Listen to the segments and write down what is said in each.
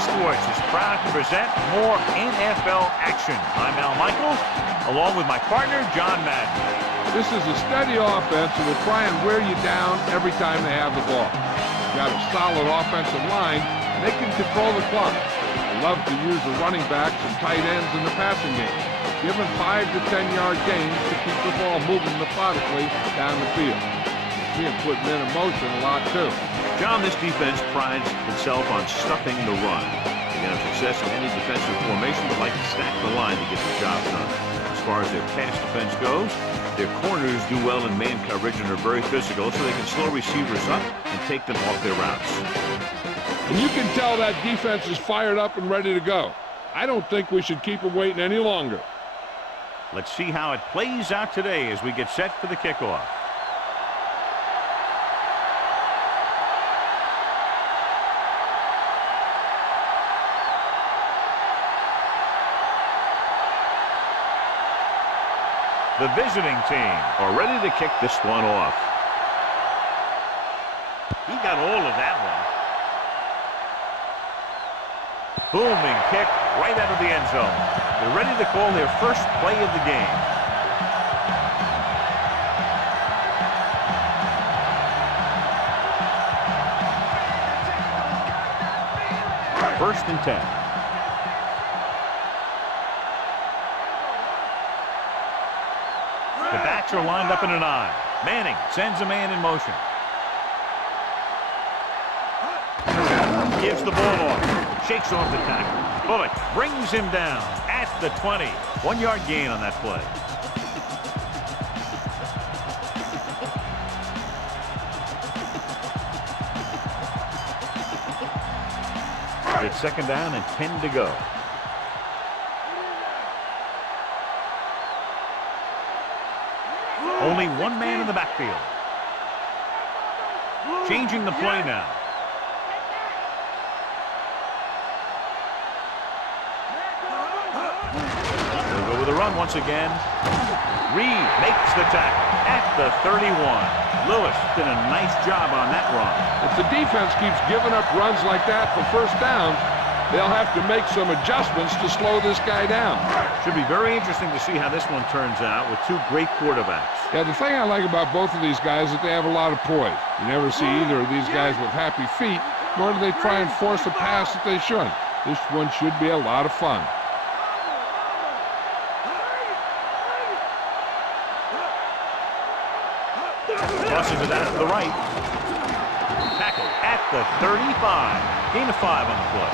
Sports is proud to present more NFL action. I'm Al Michaels, along with my partner, John Madden. This is a steady offense that will try and wear you down every time they have the ball. They've got a solid offensive line, and they can control the clock. They love to use the running backs and tight ends in the passing game. Give them 5 to 10 yard gains to keep the ball moving methodically down the field. See him putting in motion a lot, too. John, this defense prides itself on stuffing the run. They can have success in any defensive formation, but like to stack the line to get the job done. As far as their pass defense goes, their corners do well in man coverage and are very physical, so they can slow receivers up and take them off their routes. And you can tell that defense is fired up and ready to go. I don't think we should keep them waiting any longer. Let's see how it plays out today as we get set for the kickoff. The visiting team are ready to kick this one off. He got all of that one. Booming kick right out of the end zone. They're ready to call their first play of the game. First and 10. The backs are lined up in an I. Manning sends a man in motion. Gives the ball off. Shakes off the tackle. Bullock brings him down at the 20. 1 yard gain on that play. It's second down and 10 to go. Only one man in the backfield. Changing the play now. They'll go with a run once again. Reed makes the tackle at the 31. Lewis did a nice job on that run. If the defense keeps giving up runs like that for first down, they'll have to make some adjustments to slow this guy down. Should be very interesting to see how this one turns out with two great quarterbacks. Yeah, the thing I like about both of these guys is that they have a lot of poise. You never see either of these guys with happy feet, nor do they try and force a pass that they shouldn't. This one should be a lot of fun. Tosses it out to the right. Tackle at the 35. Gain of 5 on the play.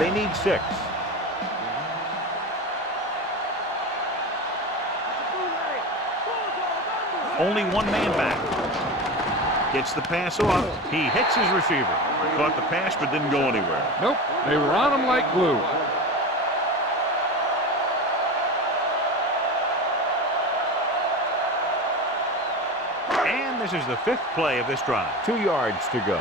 They need 6. Only one man back. Gets the pass off. He hits his receiver. Caught the pass but didn't go anywhere. Nope, they were on him like glue. And this is the 5th play of this drive. 2 yards to go.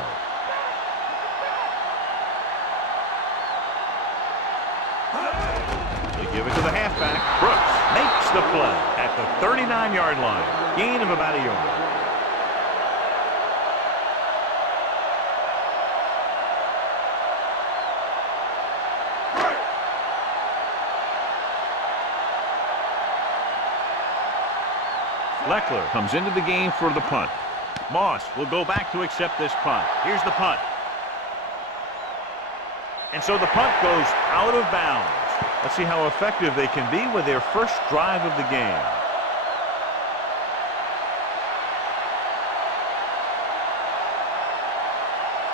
Give it to the halfback. Brooks makes the play at the 39-yard line. Gain of about a yard. Leckler comes into the game for the punt. Moss will go back to accept this punt. Here's the punt. And so the punt goes out of bounds. Let's see how effective they can be with their first drive of the game.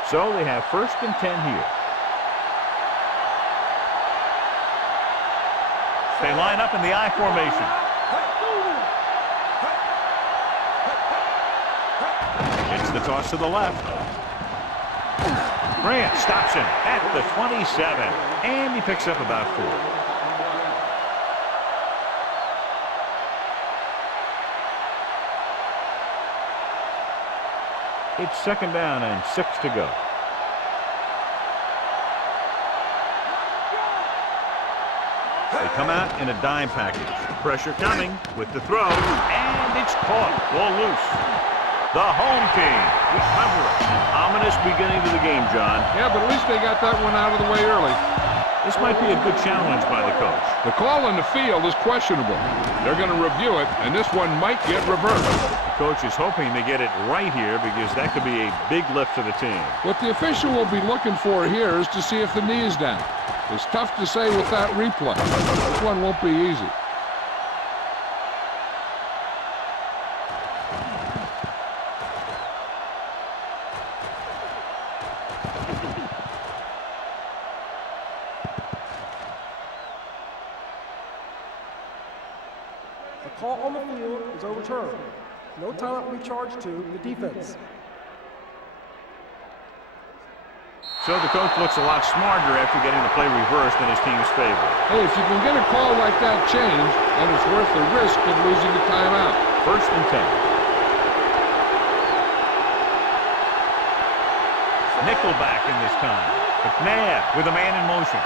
So they have first and 10 here. They line up in the I formation. It's the toss to the left. Grant stops him at the 27, and he picks up about 4. It's second down and 6 to go. They They come out in a dime package. Pressure coming with the throw, and it's caught. Ball loose. The home team recover it. An ominous beginning to the game, John. Yeah, but at least they got that one out of the way early. This might be a good challenge by the coach. The call on the field is questionable. They're going to review it, and this one might get reversed. The coach is hoping to get it right here because that could be a big lift for the team. What the official will be looking for here is to see if the knee is down. It's tough to say with that replay. This one won't be easy. The call on the field is overturned. No timeout will be charged to the defense. So the coach looks a lot smarter after getting the play reversed in his team's favor. Hey, if you can get a call like that changed, then it's worth the risk of losing a timeout. 1st and 10. Nickelback in this time. McNabb with a man in motion.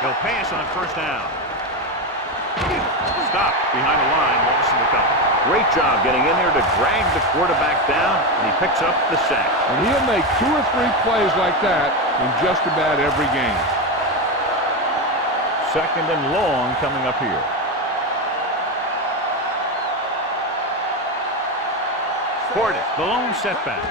He'll pass on 1st down. Stop behind the line, loss in the cover. Great job getting in there to drag the quarterback down, and he picks up the sack. And he'll make 2 or 3 plays like that in just about every game. 2nd and long coming up here. Portis, the lone setback.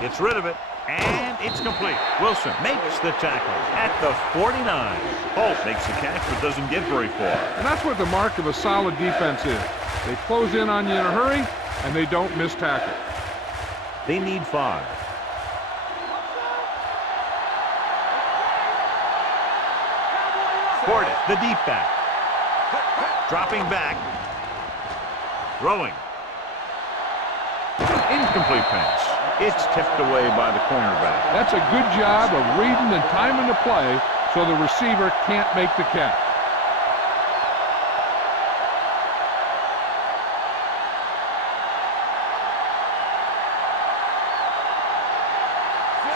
Gets rid of it, and it's complete. Wilson makes the tackle at the 49. Holt makes the catch, but doesn't get very far. And that's what the mark of a solid defense is. They close in on you in a hurry, and they don't miss tackle. They need 5. Portis, the deep back. Dropping back. Throwing. Incomplete pass. It's tipped away by the cornerback. That's a good job of reading and timing the play so the receiver can't make the catch.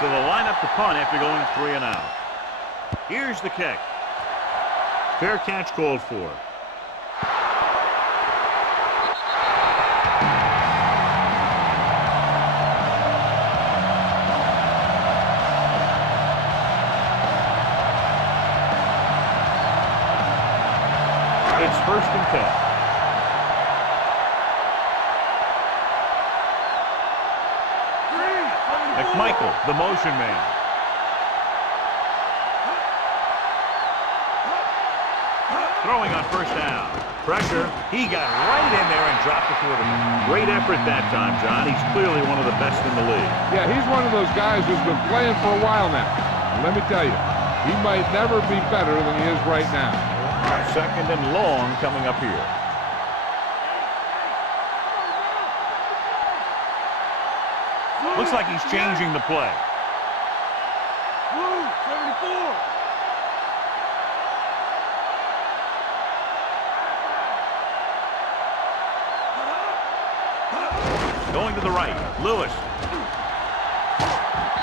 So they'll line up the punt after going 3 and out. Here's the kick. Fair catch called for. It's 1st and 10. McMichael, the motion man. Throwing on 1st down. Pressure. He got right in there and dropped it for them. Great effort that time, John. He's clearly one of the best in the league. Yeah, he's one of those guys who's been playing for a while now. And let me tell you, he might never be better than he is right now. 2nd and long coming up here. Looks like he's changing the play. Blue, 74. Going to the right. Lewis.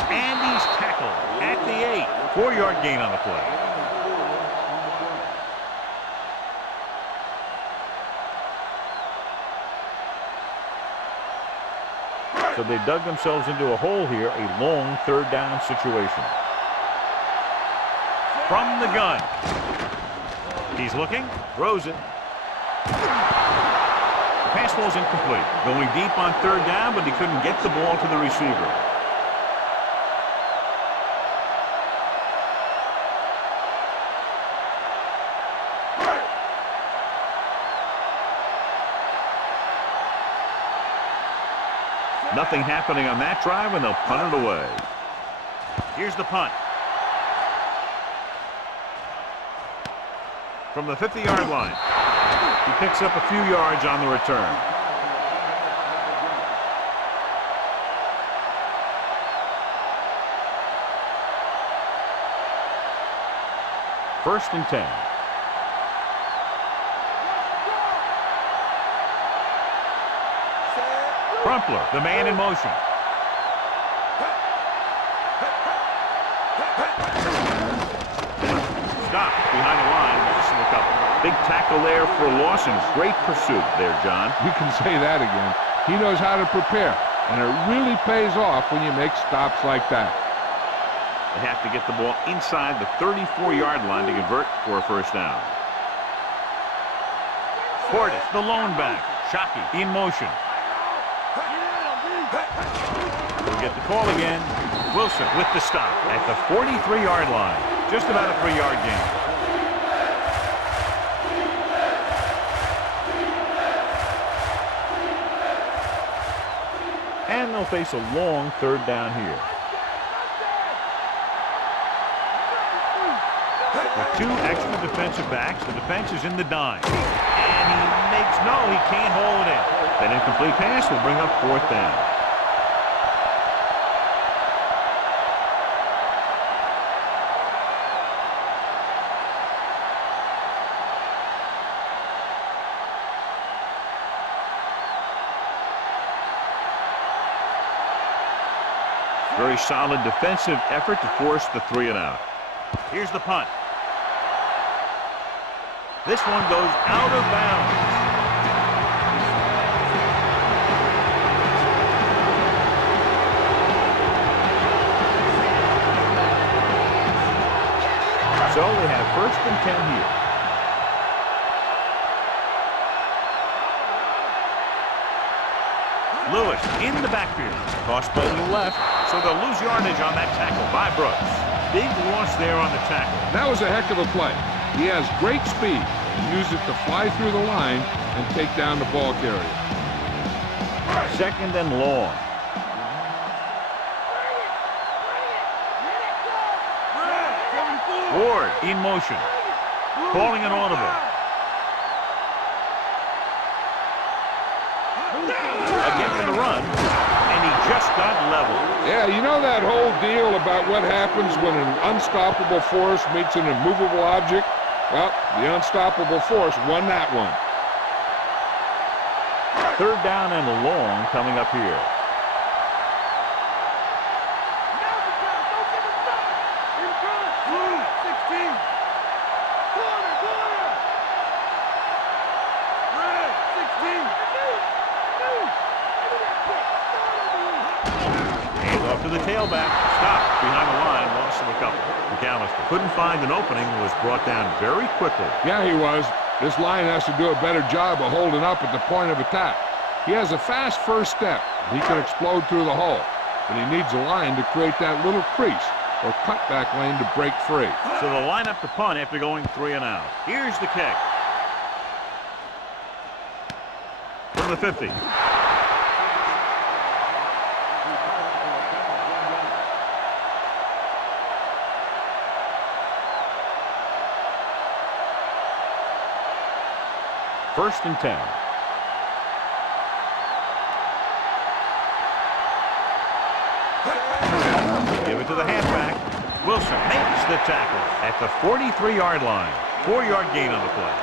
And he's tackled at the 8. 4-yard gain on the play. So they dug themselves into a hole here, a long 3rd down situation. From the gun. He's looking, throws it. The pass ball's incomplete. Going deep on 3rd down, but he couldn't get the ball to the receiver. Nothing happening on that drive, and they'll punt it away. Here's the punt. From the 50-yard line. He picks up a few yards on the return. First and 10. Crumpler, the man in motion. Stopped behind the line, lost a couple. Big tackle there for Lawson. Great pursuit there, John. You can say that again. He knows how to prepare, and it really pays off when you make stops like that. They have to get the ball inside the 34-yard line to convert for a first down. Portis, the lone back. Shockey in motion. We'll get the call again. Wilson with the stop at the 43-yard line. Just about a 3-yard gain. And they'll face a long third down here. With 2 extra defensive backs, the defense is in the dime. And he can't hold it. That incomplete pass will bring up 4th down. Very solid defensive effort to force the 3 and out. Here's the punt. This one goes out of bounds. So they have 1st and 10 here. Lewis in the backfield. Tossed by the left, so they'll lose yardage on that tackle by Brooks. Big loss there on the tackle. That was a heck of a play. He has great speed and used it to fly through the line and take down the ball carrier. 2nd and long. Ward in motion. Calling an audible. Again for the run. And he just got leveled. Yeah, you know that whole deal about what happens when an unstoppable force meets an immovable object? Well, the unstoppable force won that one. 3rd down and long coming up here. To the tailback, stopped behind the line, lost him a couple. McAllister couldn't find an opening, was brought down very quickly. Yeah, he was. This line has to do a better job of holding up at the point of attack. He has a fast first step. He can explode through the hole, but he needs a line to create that little crease or cutback lane to break free. So they'll line up the punt after going 3 and out. Here's the kick. From the 50. First and 10. Give it to the halfback. Wilson makes the tackle at the 43-yard line. 4-yard gain on the play.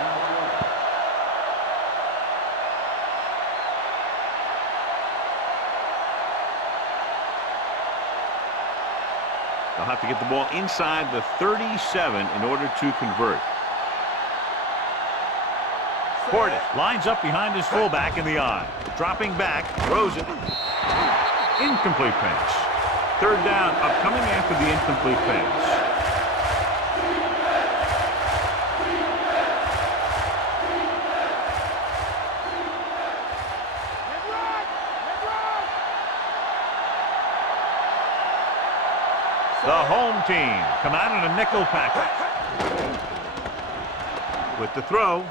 They'll have to get the ball inside the 37 in order to convert. Portis lines up behind his fullback in the I. Dropping back, throws it. Incomplete pass. 3rd down, upcoming after the incomplete pass. The home team come out in a nickel package. With the throw.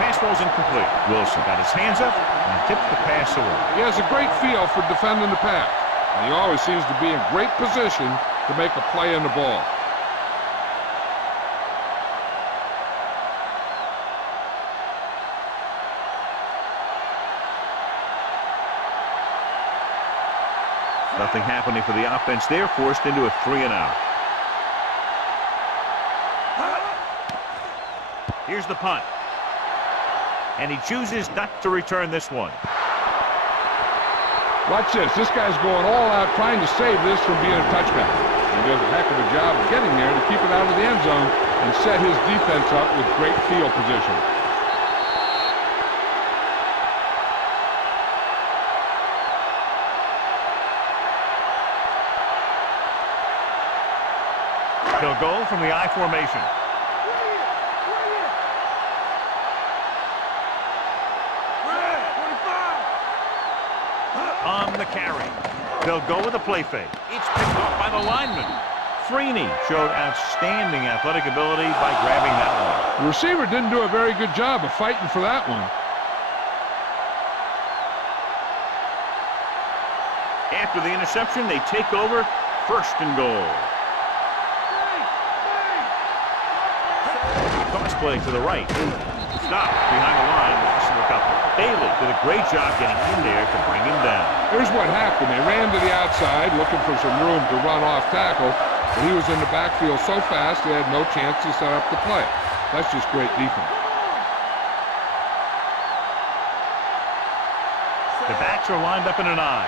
Pass falls incomplete. Wilson got his hands up and tipped the pass away. He has a great feel for defending the pass, and he always seems to be in great position to make a play on the ball. Nothing happening for the offense there, forced into a 3 and out. Here's the punt. And he chooses not to return this one. Watch this. This guy's going all out trying to save this from being a touchback. He does a heck of a job of getting there to keep it out of the end zone and set his defense up with great field position. He'll go from the I formation. On the carry. They'll go with a play fake. It's picked off by the lineman. Freeney showed outstanding athletic ability by grabbing that one. The receiver didn't do a very good job of fighting for that one. After the interception, they take over 1st and goal. Toss play to the right. Stop behind the line. Loss of a couple. Bailey did a great job getting in there to bring him down. Here's what happened. They ran to the outside looking for some room to run off tackle, but he was in the backfield so fast they had no chance to set up the play. That's just great defense. The backs are lined up in an I.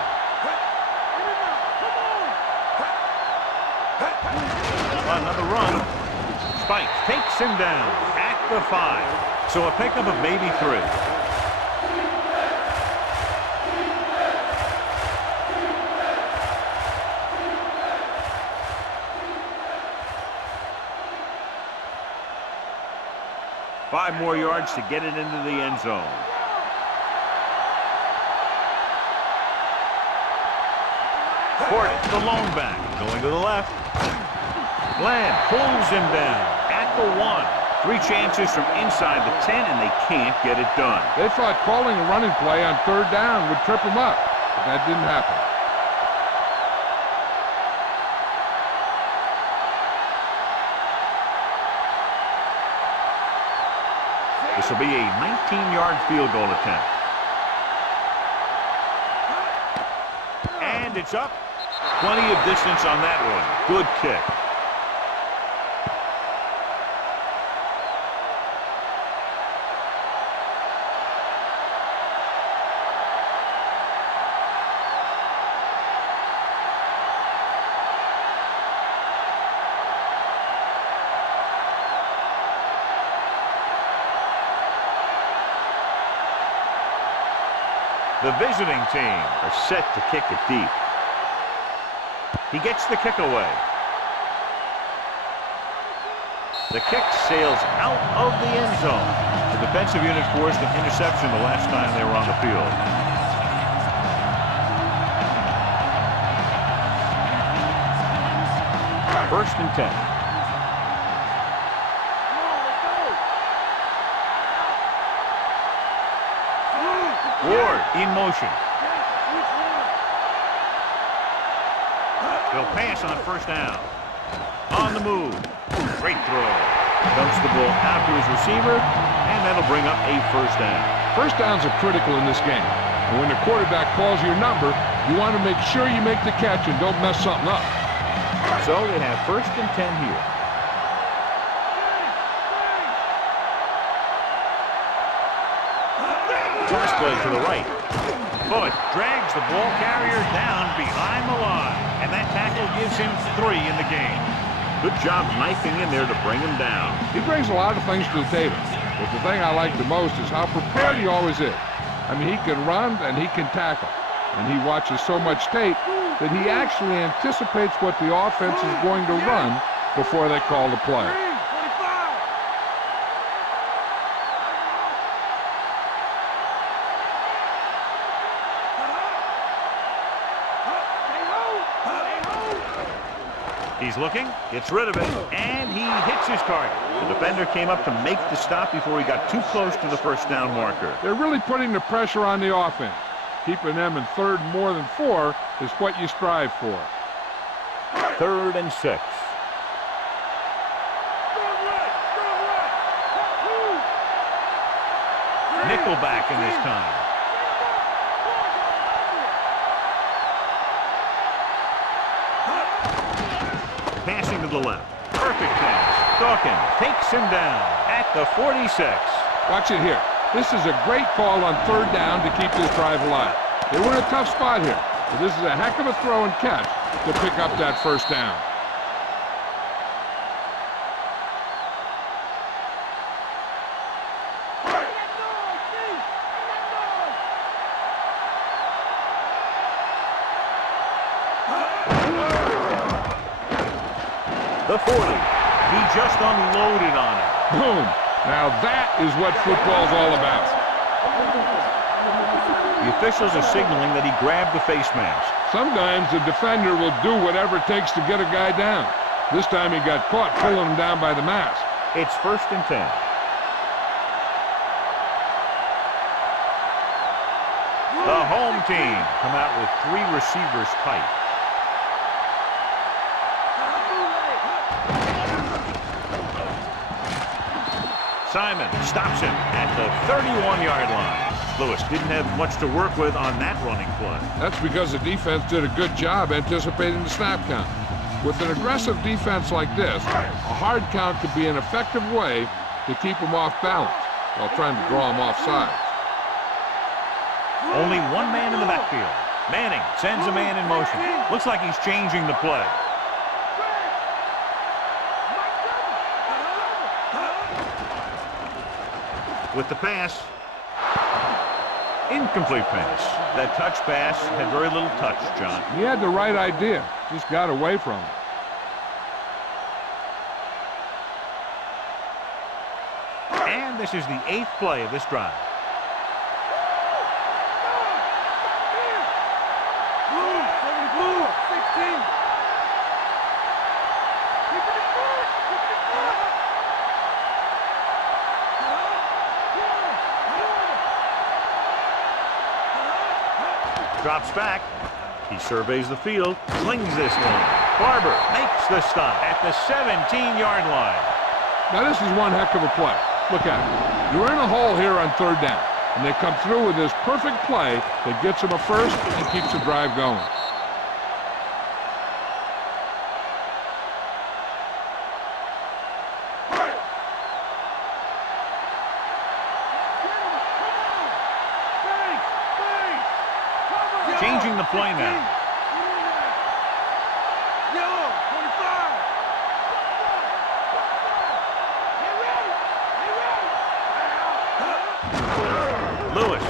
Another run. Spikes takes him down at the 5. So a pickup of maybe 3. Five more yards to get it into the end zone. Porter, the lone back, going to the left. Bland pulls him down at the 1. 3 chances from inside the 10, and they can't get it done. They thought calling a running play on 3rd down would trip them up, but that didn't happen. This will be a 19-yard field goal attempt. And it's up. Plenty of distance on that one. Good kick. The visiting team are set to kick it deep. He gets the kick away. The kick sails out of the end zone. The defensive unit forced an interception the last time they were on the field. First and 10. Ward in motion. They'll pass on 1st down. On the move. Great throw. Dumps the ball out to his receiver, and that'll bring up a 1st down. 1st downs are critical in this game. And when the quarterback calls your number, you want to make sure you make the catch and don't mess something up. So they have 1st and 10 here. Toss play to the right. Bullock drags the ball carrier down behind the line, and that tackle gives him 3 in the game. Good job knifing in there to bring him down. He brings a lot of things to the table, but the thing I like the most is how prepared he always is. I mean, he can run and he can tackle, and he watches so much tape that he actually anticipates what the offense is going to run before they call the play. He's looking, gets rid of it, and he hits his target. The defender came up to make the stop before he got too close to the 1st down marker. They're really putting the pressure on the offense. Keeping them in 3rd and more than 4 is what you strive for. 3rd and 6. Nickelback in this time. Passing to the left. Perfect pass. Dawkins takes him down at the 46. Watch it here. This is a great call on 3rd down to keep this drive alive. They were in a tough spot here, but this is a heck of a throw and catch to pick up that 1st down. The 40. He just unloaded on it. Boom. Now that is what football's all about. The officials are signaling that he grabbed the face mask. Sometimes the defender will do whatever it takes to get a guy down. This time he got caught pulling him down by the mask. It's 1st and 10. The home team come out with 3 receivers tight. Simon stops him at the 31-yard line. Lewis didn't have much to work with on that running play. That's because the defense did a good job anticipating the snap count. With an aggressive defense like this, a hard count could be an effective way to keep them off balance while trying to draw them off sides. Only one man in the backfield. Manning sends a man in motion. Looks like he's changing the play. With the pass. Incomplete pass. That touch pass had very little touch, John. He had the right idea, just got away from him. And this is the 8th play of this drive. Drops back. He surveys the field, slings this one. Barber makes the stop at the 17-yard line. Now this is one heck of a play. Look at it. You're in a hole here on 3rd down, and they come through with this perfect play that gets them a first and keeps the drive going. Changing the play now. Lewis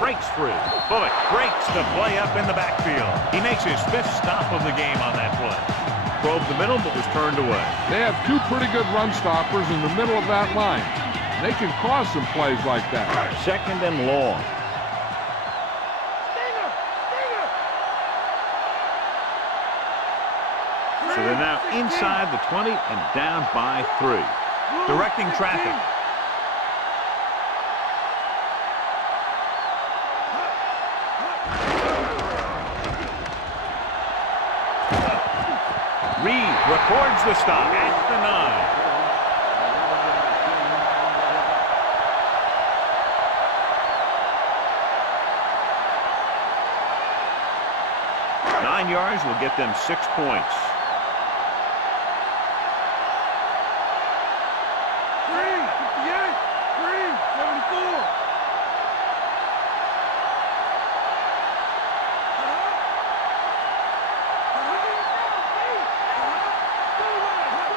breaks free. Bullock breaks the play up in the backfield. He makes his 5th stop of the game on that play. Probed the middle, but was turned away. They have 2 pretty good run stoppers in the middle of that line. They can cause some plays like that. 2nd and long. So they're now inside the 20 and down by 3. Directing traffic. Reed records the stop at the 9. 9 yards will get them 6 points.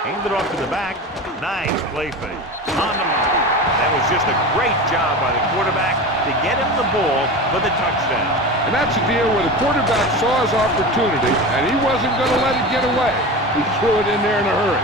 Aimed it off to the back. Nice play fake. On the mark. That was just a great job by the quarterback to get him the ball for the touchdown. And that's a deal where the quarterback saw his opportunity, and he wasn't going to let it get away. He threw it in there in a hurry.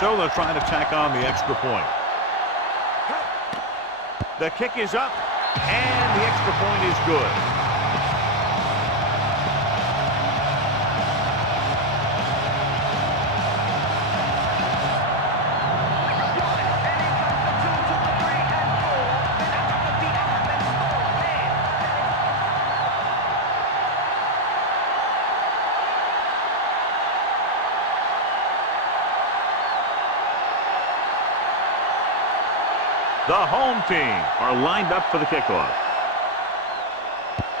So they'll try to tack on the extra point. The kick is up, and the extra point is good. The home team are lined up for the kickoff.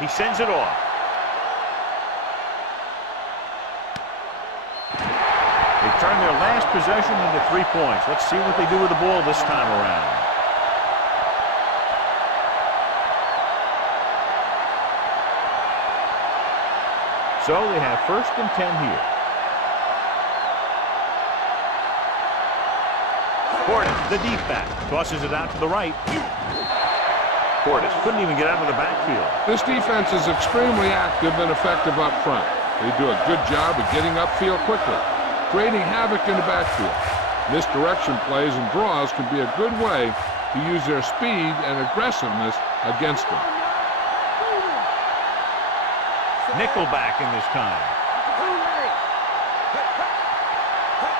He sends it off. They turn their last possession into 3 points. Let's see what they do with the ball this time around. So they have 1st and 10 here. Portis, the deep back, tosses it out to the right. Portis couldn't even get out of the backfield. This defense is extremely active and effective up front. They do a good job of getting upfield quickly, creating havoc in the backfield. Misdirection plays and draws can be a good way to use their speed and aggressiveness against them. Nickelback in this time.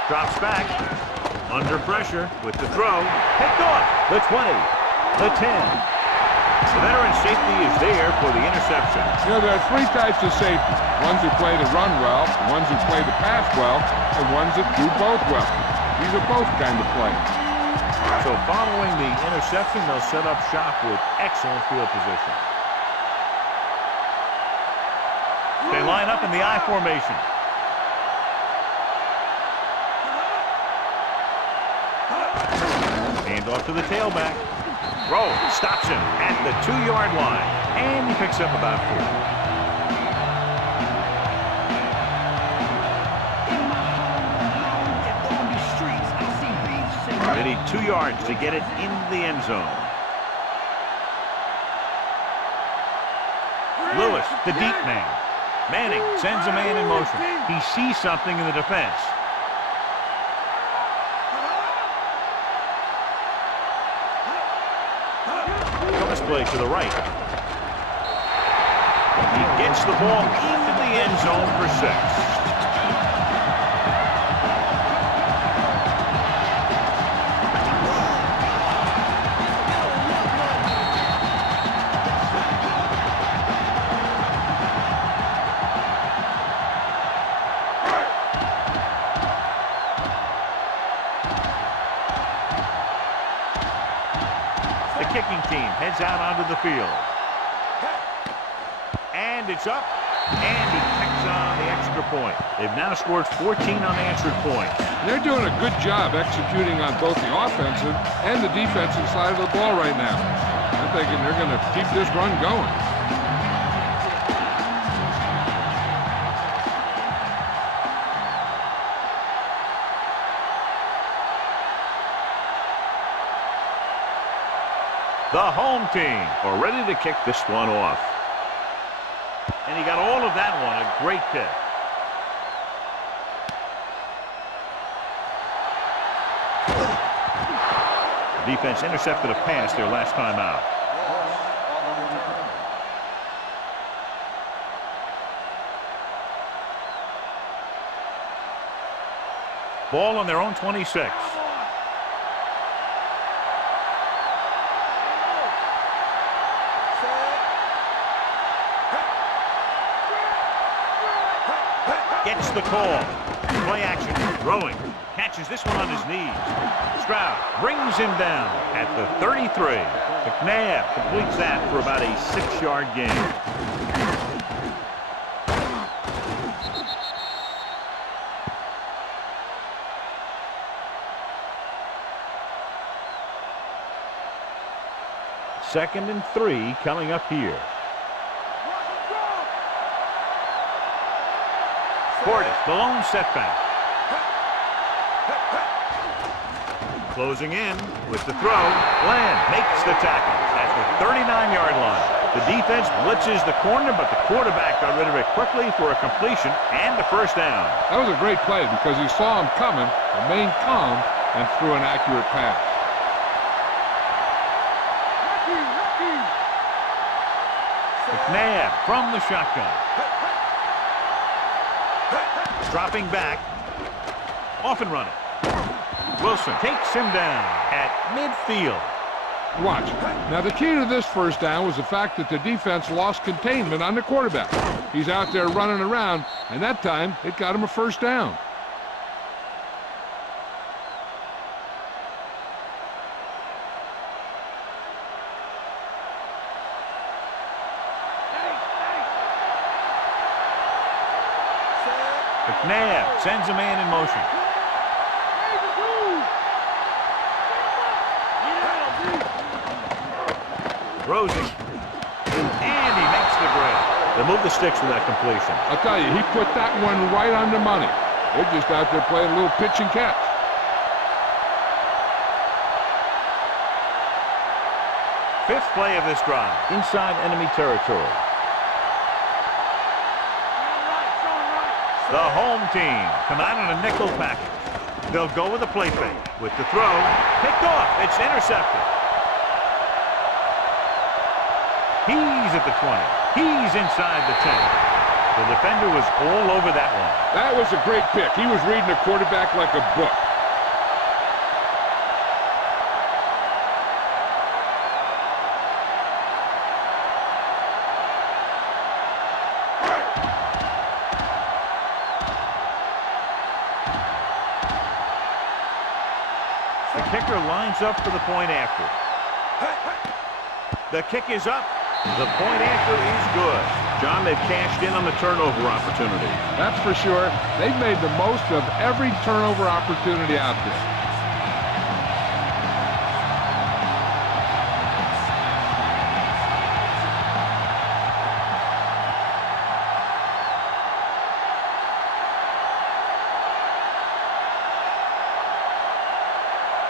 Drops back. Under pressure with the throw. Picked off. The 20. The 10. The veteran safety is there for the interception. You know, there are three types of safety. Ones who play the run well, ones who play the pass well, and ones that do both well. These are both kind of players. So following the interception, they'll set up shop with excellent field position. They line up in the I formation. Hand off to the tailback. Rowe stops him at the 2-yard line, and he picks up about 4. They need 2 yards to get it in the end zone. Lewis, the deep man. Manning sends a man in motion. He sees something in the defense. Cross play to the right. He gets the ball into the end zone for 6. Kicking team heads out onto the field. And it's up. And he picks on the extra point. They've now scored 14 unanswered points. They're doing a good job executing on both the offensive and the defensive side of the ball right now. I'm thinking they're going to keep this run going. The home team are ready to kick this one off. And he got all of that one. A great kick. The defense intercepted a pass their last time out. Ball on their own 26. Gets the call. Play action. Throwing. Catches this one on his knees. Stroud brings him down at the 33. McNabb completes that for about a 6-yard gain. Second and 3 coming up here. Portis, the lone setback. Closing in with the throw. Bland makes the tackle at the 39-yard line. The defense blitzes the corner, but the quarterback got rid of it quickly for a completion and the first down. That was a great play because he saw him coming, remained calm, and threw an accurate pass. McNabb from the shotgun. Dropping back. Off and running. Wilson takes him down at midfield. Watch. Now, the key to this first down was the fact that the defense lost containment on the quarterback. He's out there running around, and that time it got him a first down. McNabb sends a man in motion. Rosie. And he makes the grab. They move the sticks with that completion. I'll tell you, he put that one right on the money. They're just out there playing a little pitch and catch. fifth play of this drive. Inside enemy territory. The home team come out in a nickel package. They'll go with a play fake. With the throw, picked off. It's intercepted. He's at the 20. He's inside the 10. The defender was all over that one. That was a great pick. He was reading the quarterback like a book. The kicker lines up for the point after. The kick is up. The point after is good. John, they've cashed in on the turnover opportunity. That's for sure. They've made the most of every turnover opportunity out there.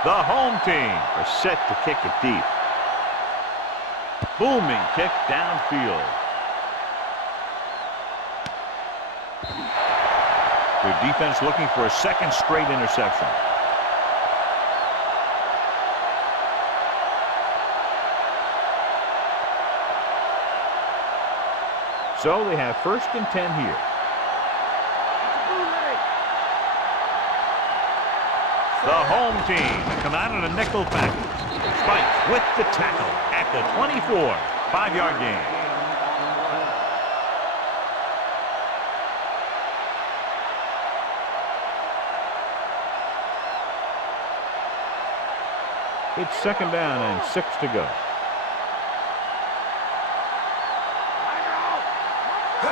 The home team are set to kick it deep. Booming kick downfield. Their defense looking for a second straight interception. So they have 1st and 10 here. The home team come out in a nickel package. Spikes with the tackle at the 24. 5-yard gain. It's 2nd down and 6 to go.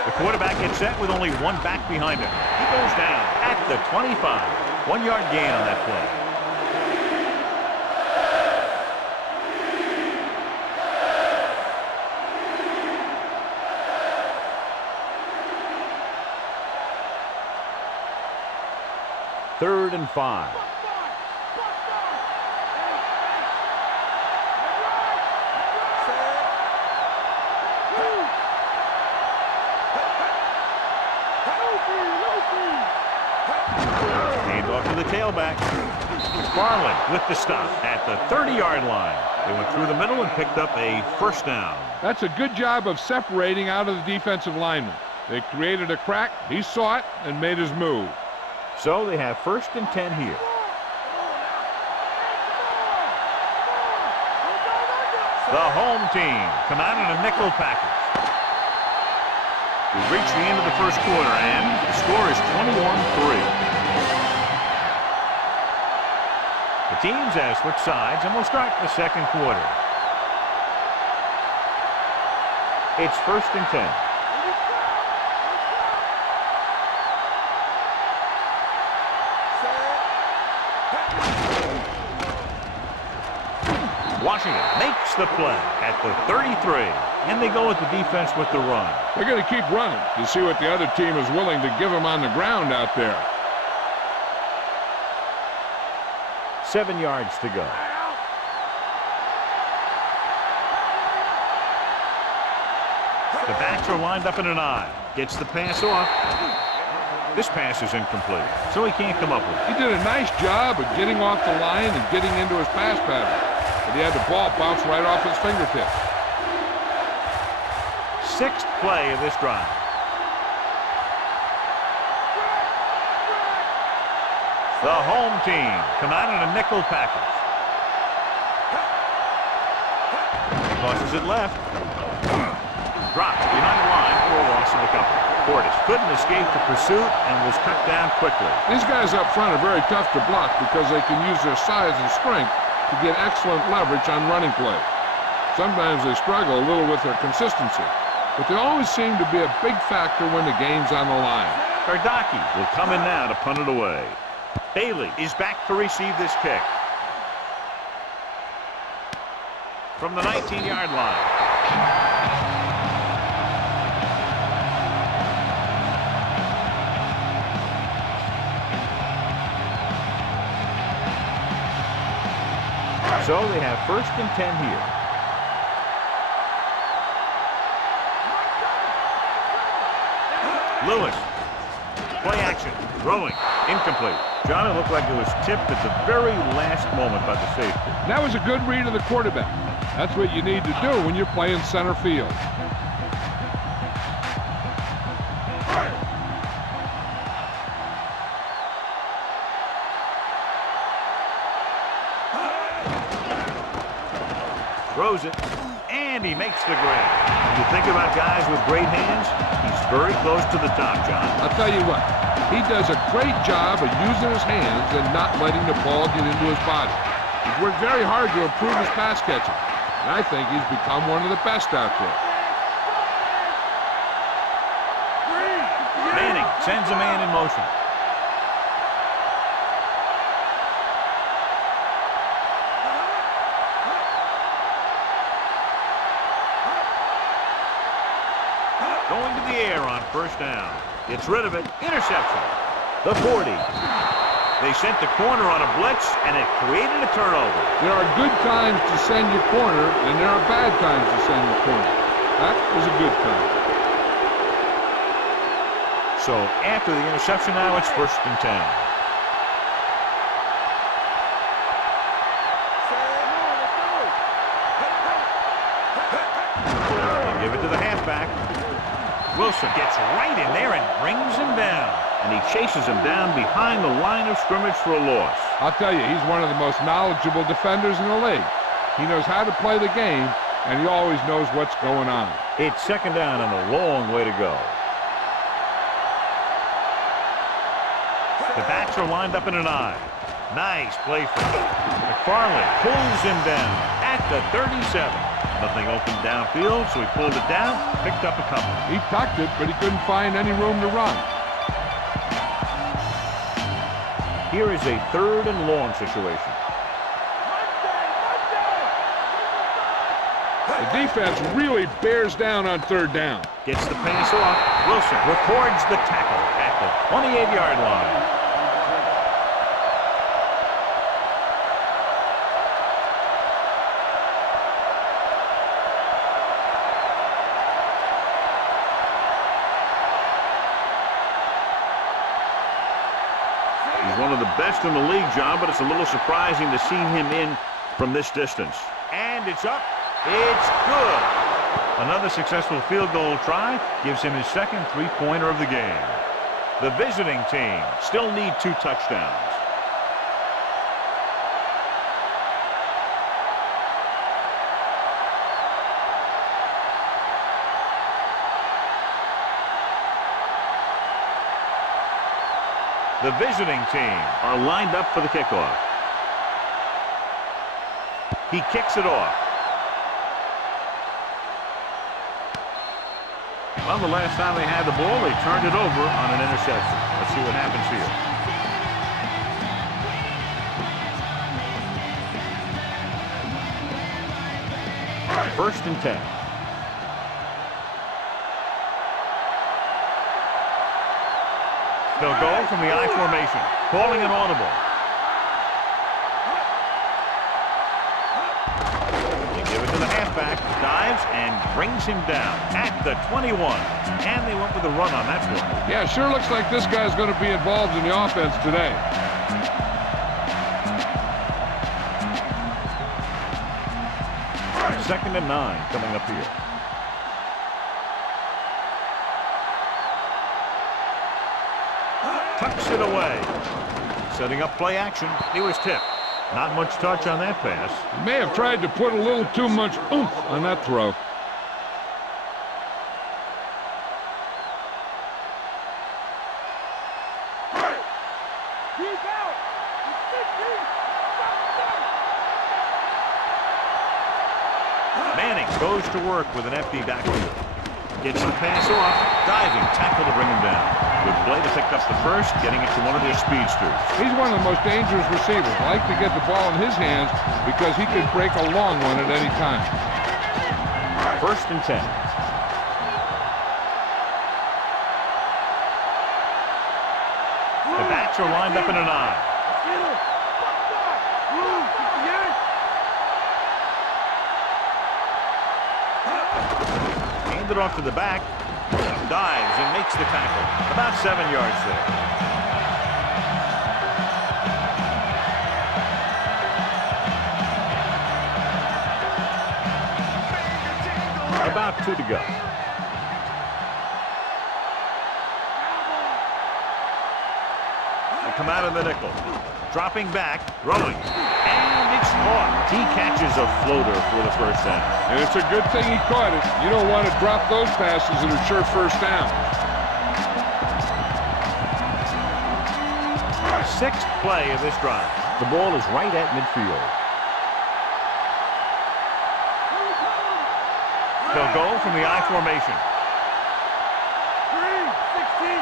The quarterback gets set with only one back behind him. He goes down at the 25. 1-yard gain on that play. Third and 5. Hand off to the tailback. Garland with the stop at the 30-yard line. They went through the middle and picked up a 1st down. That's a good job of separating out of the defensive lineman. They created a crack, he saw it, and made his move. So they have 1st and 10 here. The home team come out in a nickel package. We've reached the end of the 1st quarter, and the score is 21-3. The teams have switched sides, and we'll start the 2nd quarter. It's 1st and 10. Washington makes the play at the 33, and they go with the defense with the run. They're going to keep running to see what the other team is willing to give them on the ground out there. 7 yards to go. The backs are lined up in an I. Gets the pass off. This pass is incomplete, so he can't come up with it. He did a nice job of getting off the line and getting into his pass pattern. But he had the ball bounce right off his fingertips. 6th play of this drive. The home team come out in a nickel package. Tosses it left. Dropped behind the line for a loss of a couple. Portis couldn't escape the pursuit and was cut down quickly. These guys up front are very tough to block because they can use their size and strength to get excellent leverage on running plays. Sometimes they struggle a little with their consistency, but they always seem to be a big factor when the game's on the line. Gardocki will come in now to punt it away. Bailey is back to receive this kick. From the 19-yard line. So they have 1st and 10 here. Lewis. Play action. Throwing. Incomplete. John, it looked like it was tipped at the very last moment by the safety. That was a good read of the quarterback. That's what you need to do when you're playing center field. Throws it, and he makes the grab. When you think about guys with great hands, he's very close to the top, John. I'll tell you what, he does a great job of using his hands and not letting the ball get into his body. He's worked very hard to improve his pass catching, and I think he's become one of the best out there. Manning sends a man in motion. Going to the air on first down. Gets rid of it. Interception. The 40. They sent the corner on a blitz, and it created a turnover. There are good times to send your corner, and there are bad times to send your corner. That was a good time. So after the interception now, it's 1st and 10. They give it to the halfback. Wilson gets right in there and brings him down. And he chases him down behind the line of scrimmage for a loss. I'll tell you, he's one of the most knowledgeable defenders in the league. He knows how to play the game, and he always knows what's going on. It's 2nd down and a long way to go. The backs are lined up in an I. Nice play for him. McFarland pulls him down at the 37. Nothing open downfield, so he pulled it down, picked up a couple. He tucked it, but he couldn't find any room to run. Here is a 3rd and long situation. The defense really bears down on 3rd down. Gets the pass off. Wilson records the tackle at the 28-yard line. He's one of the best in the league, John, but it's a little surprising to see him in from this distance. And it's up. It's good. Another successful field goal try gives him his 2nd three-pointer of the game. The visiting team still need 2 touchdowns. The visiting team are lined up for the kickoff. He kicks it off. Well, the last time they had the ball, they turned it over on an interception. Let's see what happens here. 1st and 10. They'll go from the I formation, calling an audible. They give it to the halfback, dives, and brings him down at the 21. And they went with a run on that one. Yeah, sure looks like this guy's going to be involved in the offense today. Second and 9 coming up here. Tucks it away. Setting up play action. He was tipped. Not much touch on that pass. He may have tried to put a little too much oomph on that throw. Manning goes to work with an empty backfield. Gets the pass off. Diving tackle to bring him down. Good play to pick up the first, getting it to one of their speedsters. He's one of the most dangerous receivers. I like to get the ball in his hands because he could break a long one at any time. 1st and 10. The backs are lined up in an I. Hand it off to the back. Dives and makes the tackle. About 7 yards there. About 2 to go. They come out of the nickel. Dropping back, throwing. And it's caught. He catches a floater for the first down. And it's a good thing he caught it. You don't want to drop those passes that are sure first down. Sixth play of this drive. The ball is right at midfield. They'll go from the I formation. 3-16.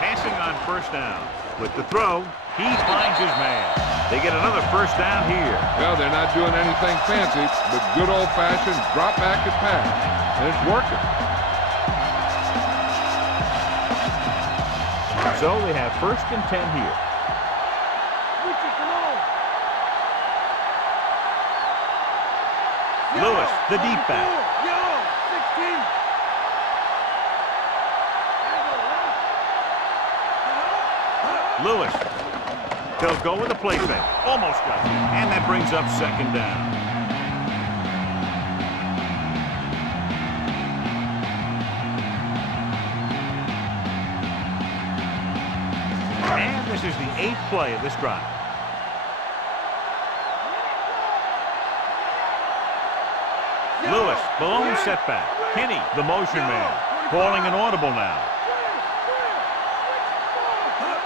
Passing on first down. With the throw, he finds his man. They get another first down here. Well, they're not doing anything fancy, but good old-fashioned drop back and pass. And it's working. So they have first and 10 here. Lewis, the deep back. Lewis. They'll go with the play fake. Almost got it. And that brings up second down. And this is the 8th play of this drive. Lewis, balloon setback. Kinney, the motion man. Calling an audible now.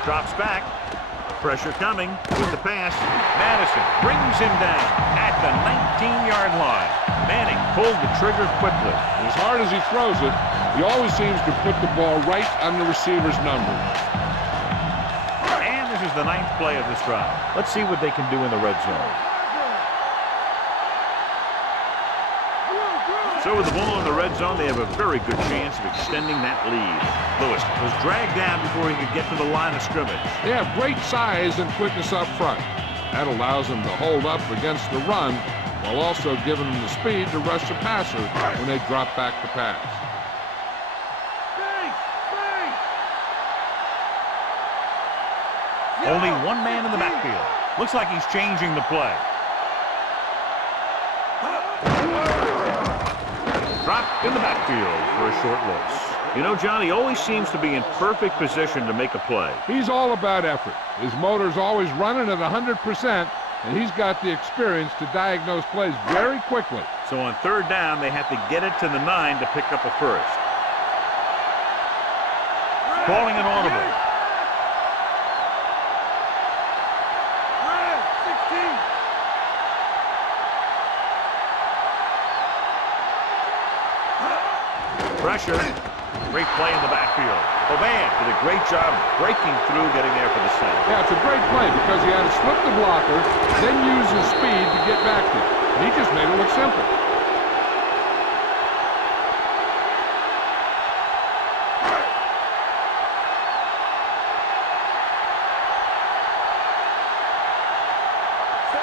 Drops back. Pressure coming with the pass. Madison brings him down at the 19-yard line. Manning pulled the trigger quickly. As hard as he throws it, he always seems to put the ball right on the receiver's numbers. And this is the 9th play of this drive. Let's see what they can do in the red zone. So with the ball in the red zone, they have a very good chance of extending that lead. Lewis was dragged down before he could get to the line of scrimmage. They have great size and quickness up front. That allows them to hold up against the run while also giving them the speed to rush the passer when they drop back to pass. Only one man in the backfield. Looks like he's changing the play. Dropped in the backfield for a short loss. You know, John, he always seems to be in perfect position to make a play. He's all about effort. His motor's always running at 100%, and he's got the experience to diagnose plays very quickly. So on third down, they have to get it to the 9 to pick up a first. Calling an audible. Pressure. Great play in the backfield. Oban did a great job breaking through, getting there for the sack. Yeah, it's a great play because he had to slip the blocker, then use his speed to get back to it. And he just made it look simple.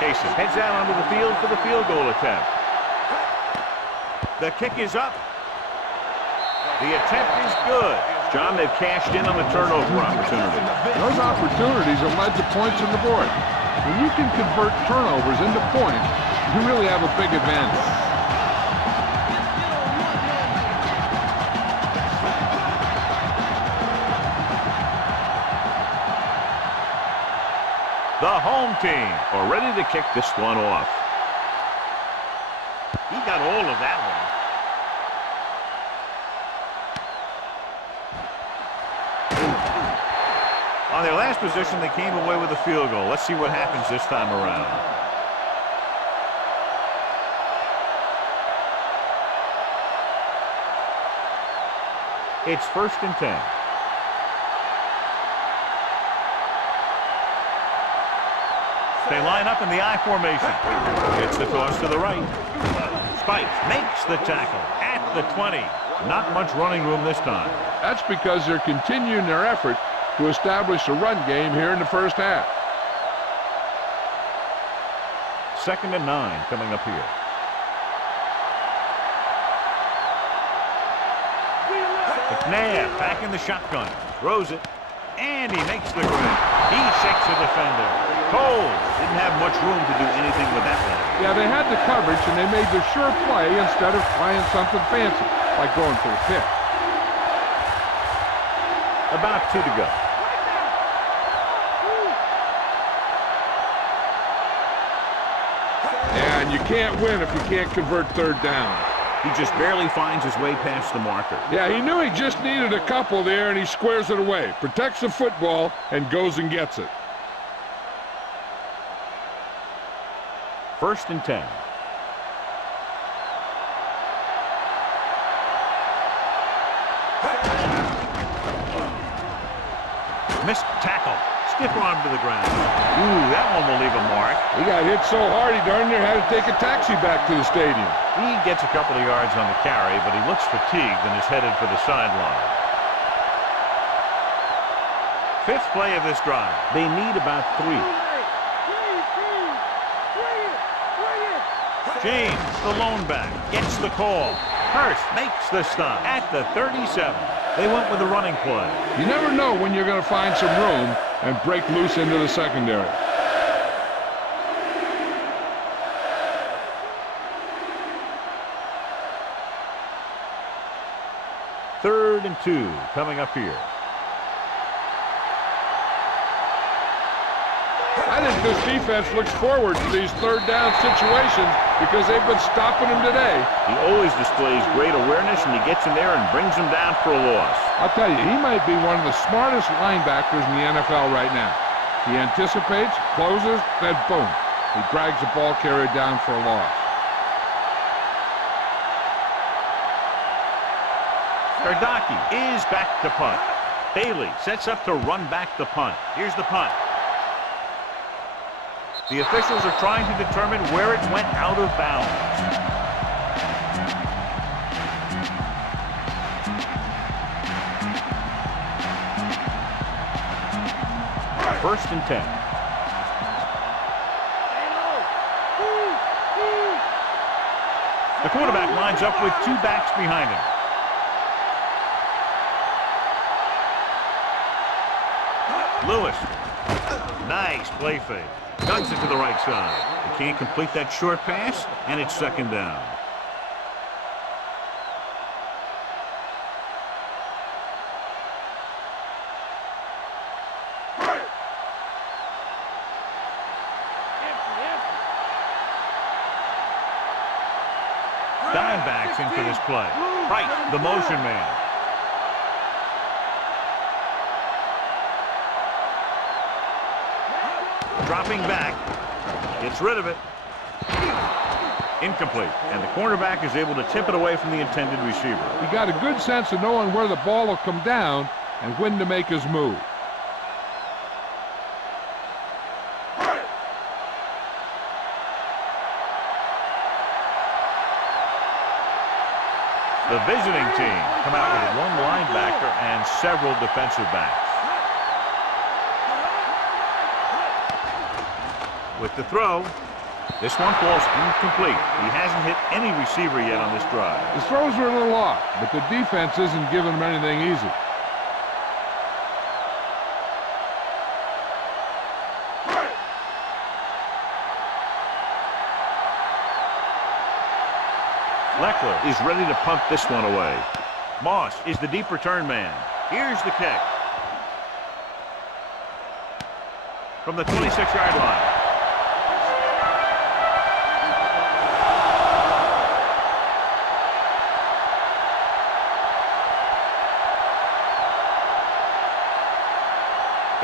Casey heads out onto the field for the field goal attempt. The kick is up. The attempt is good. John, they've cashed in on the turnover opportunity. Those opportunities have led to points on the board. When you can convert turnovers into points, you really have a big advantage. The home team are ready to kick this one off. He got all of that one. On their last possession, they came away with a field goal. Let's see what happens this time around. It's first and 10. They line up in the I formation. It's the toss to the right. Spikes makes the tackle at the 20. Not much running room this time. That's because they're continuing their effort to establish a run game here in the first half. 2nd and 9 coming up here. McNabb back in the shotgun. Throws it. And he makes the grab. He shakes a defender. Cole didn't have much room to do anything with that one. Yeah, they had the coverage, and they made the sure play instead of trying something fancy, like going for a pick. About 2 to go. And you can't win if you can't convert 3rd down. He just barely finds his way past the marker. Yeah, he knew he just needed a couple there, and he squares it away. Protects the football and goes and gets it. 1st and 10. Missed tackle. Stiff arm to the ground. Ooh, that one will leave a mark. He got hit so hard he darn near had to take a taxi back to the stadium. He gets a couple of yards on the carry, but he looks fatigued and is headed for the sideline. 5th play of this drive. They need about 3. James, the lone back, gets the call. Hurst makes the stop at the 37. They went with the running play. You never know when you're going to find some room and break loose into the secondary. Third and 2 coming up here. I think this defense looks forward to these 3rd down situations because they've been stopping them today. He always displays great awareness, and he gets in there and brings them down for a loss. I'll tell you, he might be one of the smartest linebackers in the NFL right now. He anticipates, closes, then boom. He drags the ball carrier down for a loss. Ardaki is back to punt. Bailey sets up to run back the punt. Here's the punt. The officials are trying to determine where it went out of bounds. First and 10. The quarterback lines up with 2 backs behind him. Lewis. Nice play fake. Ducks it to the right side. He can't complete that short pass, and it's 2nd down. Dimebacks in for this play. Right, the motion man. Dropping back, gets rid of it. Incomplete, and the cornerback is able to tip it away from the intended receiver. He got a good sense of knowing where the ball will come down and when to make his move. The visiting team come out with 1 linebacker and several defensive backs. With the throw, this one falls incomplete. He hasn't hit any receiver yet on this drive. His throws were a little off, but the defense isn't giving him anything easy. Leckler is ready to punt this one away. Moss is the deep return man. Here's the kick. From the 26-yard line.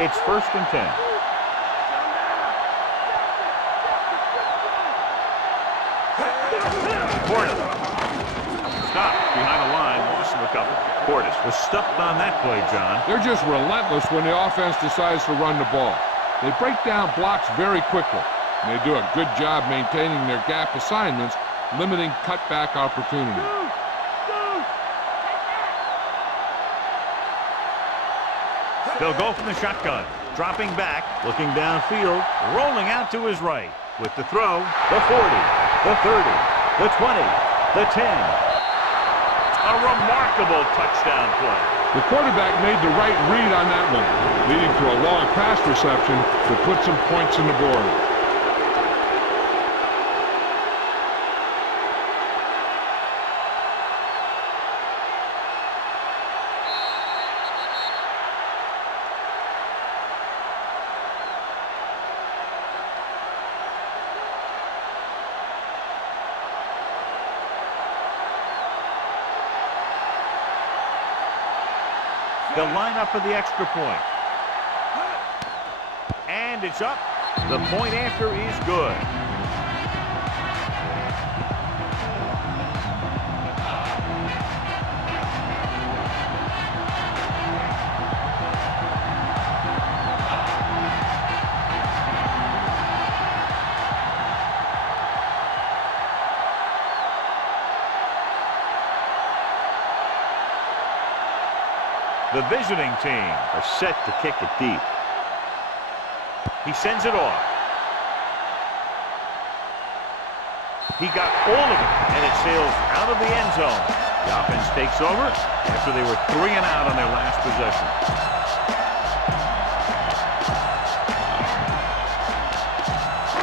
It's 1st and 10. Portis. Stopped behind the line, lost the recovery. Portis was stuffed on that play, John. They're just relentless when the offense decides to run the ball. They break down blocks very quickly. And they do a good job maintaining their gap assignments, limiting cutback opportunity. They'll go from the shotgun. Dropping back, looking downfield, rolling out to his right. With the throw, the 40, the 30, the 20, the 10. A remarkable touchdown play. The quarterback made the right read on that one, leading to a long pass reception to put some points on the board. They'll line up for the extra point. And it's up. The point after is good. The visiting team are set to kick it deep. He sends it off. He got all of it, and it sails out of the end zone. The offense takes over after they were 3 and out on their last possession.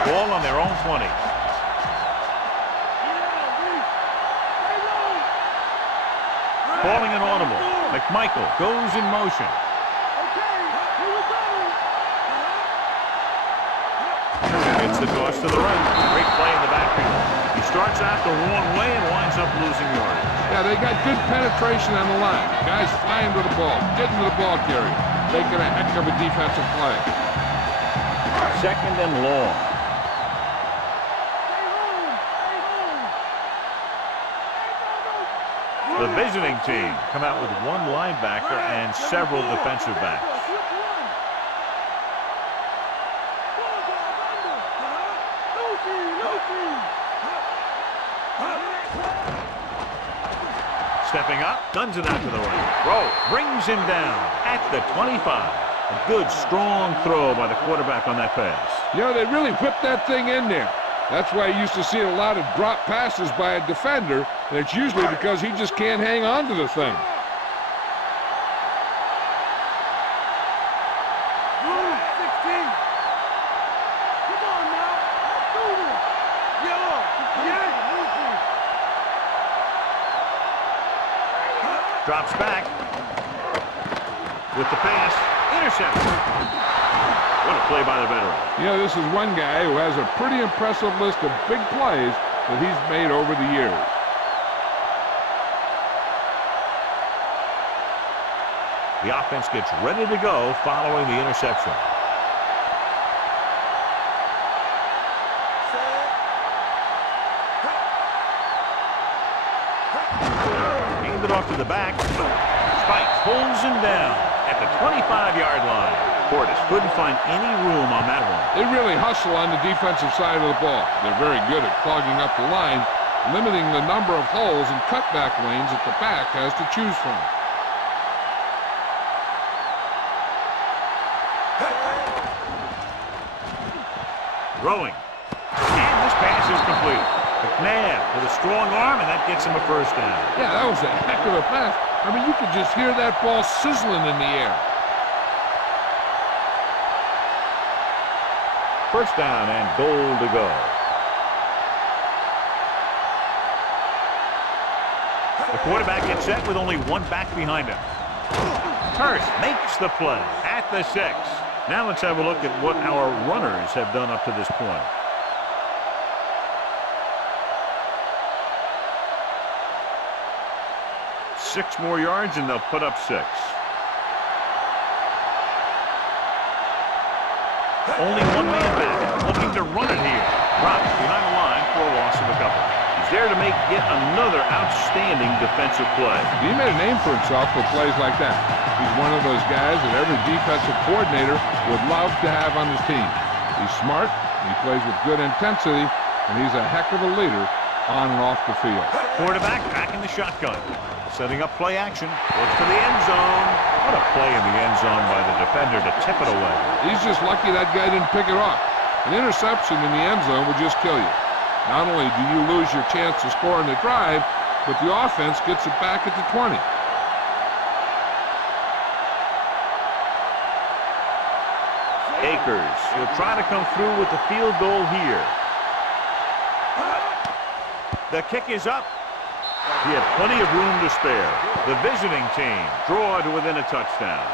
Ball on their own 20. Calling an audible. McMichael goes in motion. Gets the toss to the right. Great play in the backfield. He starts out the wrong way and winds up losing yardage. Yeah, they got good penetration on the line. Guys flying to the ball, getting to the ball carrier, making a heck of a defensive play. 2nd and long. The visiting team come out with 1 linebacker and several defensive backs. Stepping up, guns it out to the right. Throw brings him down at the 25. A good, strong throw by the quarterback on that pass. You know, they really whipped that thing in there. That's why you used to see a lot of drop passes by a defender, and it's usually because he just can't hang on to the thing. Drops back with the pass. Interception. What a play by the veteran. You know, this is one guy who has a pretty impressive list of big plays that he's made over the years. The offense gets ready to go following the interception. Hand it off to the back. Spikes pulls him down at the 25-yard line. Portis couldn't find any room on that one. They really hustle on the defensive side of the ball. They're very good at clogging up the line, limiting the number of holes and cutback lanes that the back has to choose from. Throwing. And this pass is complete. McNabb with a strong arm, and that gets him a first down. Yeah, that was a heck of a pass. I mean, you could just hear that ball sizzling in the air. First down and goal to go. The quarterback gets set with only 1 back behind him. Hurst makes the play at the 6. Now let's have a look at what our runners have done up to this point. 6 more yards and they'll put up 6. Only 1 man back, looking to run it here. Drops behind the line for a loss of a couple. He's there to make yet another outstanding defensive play. He made a name for himself with plays like that. He's one of those guys that every defensive coordinator would love to have on his team. He's smart, he plays with good intensity, and he's a heck of a leader on and off the field. Quarterback back in the shotgun. Setting up play action. Looks to the end zone. What a play in the end zone by the defender to tip it away. He's just lucky that guy didn't pick it off. An interception in the end zone would just kill you. Not only do you lose your chance to score in the drive, but the offense gets it back at the 20. Akers, he'll try to come through with the field goal here. The kick is up. He had plenty of room to spare. The visiting team draw to within a touchdown.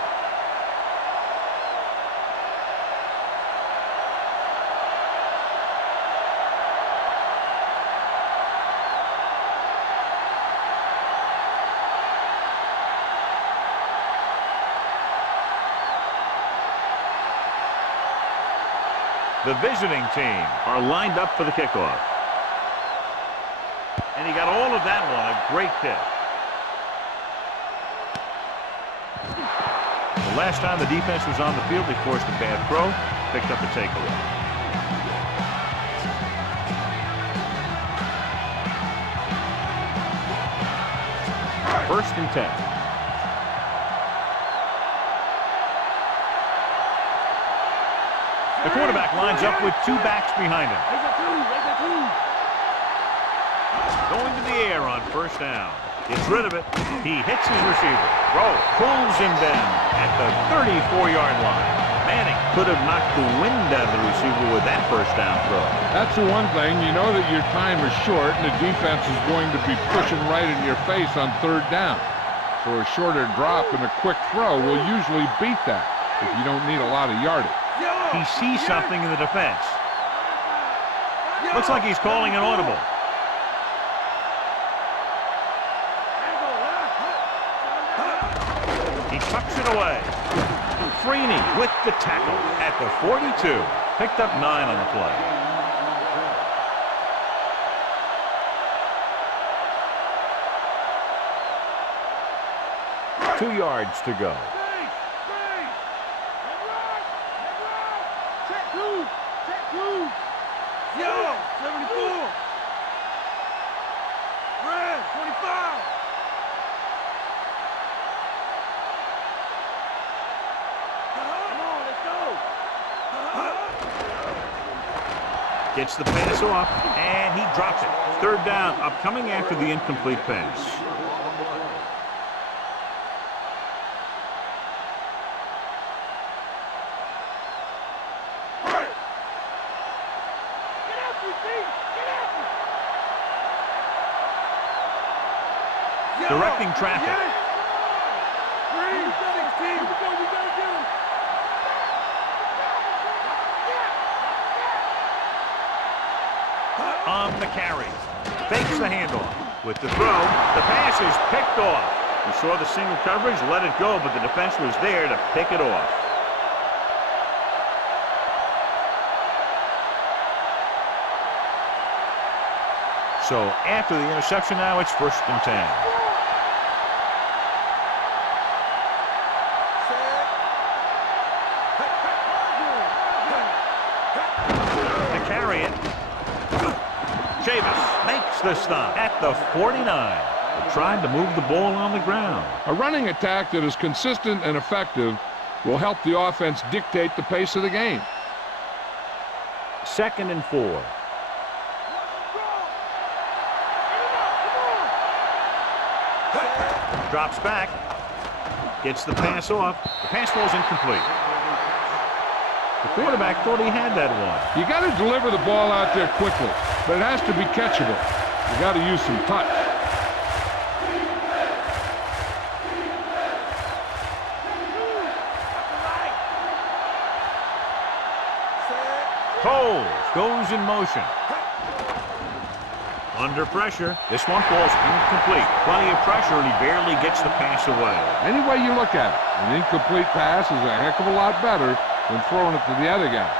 The visiting team are lined up for the kickoff. And he got all of that one. A great kick. The last time the defense was on the field, they forced a bad throw, picked up a takeaway. First and 10. The quarterback lines up with two backs behind him. Going to the air on first down. Gets rid of it. He hits his receiver. Throw. Pulls him down at the 34-yard line. Manning could have knocked the wind out of the receiver with that first down throw. That's the one thing. You know that your time is short and the defense is going to be pushing right in your face on third down. So a shorter drop and a quick throw will usually beat that if you don't need a lot of yardage. He sees something in the defense. Looks like he's calling an audible. He tucks it away. Freeney with the tackle at the 42. Picked up 9 on the play. Two yards to go. Yo, 74. Red, 25. Come on, let's go. Gets the pass off, and he drops it. Third down, upcoming after the incomplete pass. Directing traffic. On the carry. Fakes the handoff. With the throw, the pass is picked off. You saw the single coverage, let it go, but the defense was there to pick it off. So after the interception now, it's first and 10. Makes the stop at the 49. They tried to move the ball on the ground. A running attack that is consistent and effective will help the offense dictate the pace of the game. Second and 4. Drops back. Gets the pass off. The pass falls incomplete. The quarterback thought he had that one. You got to deliver the ball out there quickly, but it has to be catchable. You got to use some touch. Cole goes in motion. Under pressure. This one falls incomplete. Plenty of pressure, and he barely gets the pass away. Any way you look at it, an incomplete pass is a heck of a lot better than throwing it to the other guy.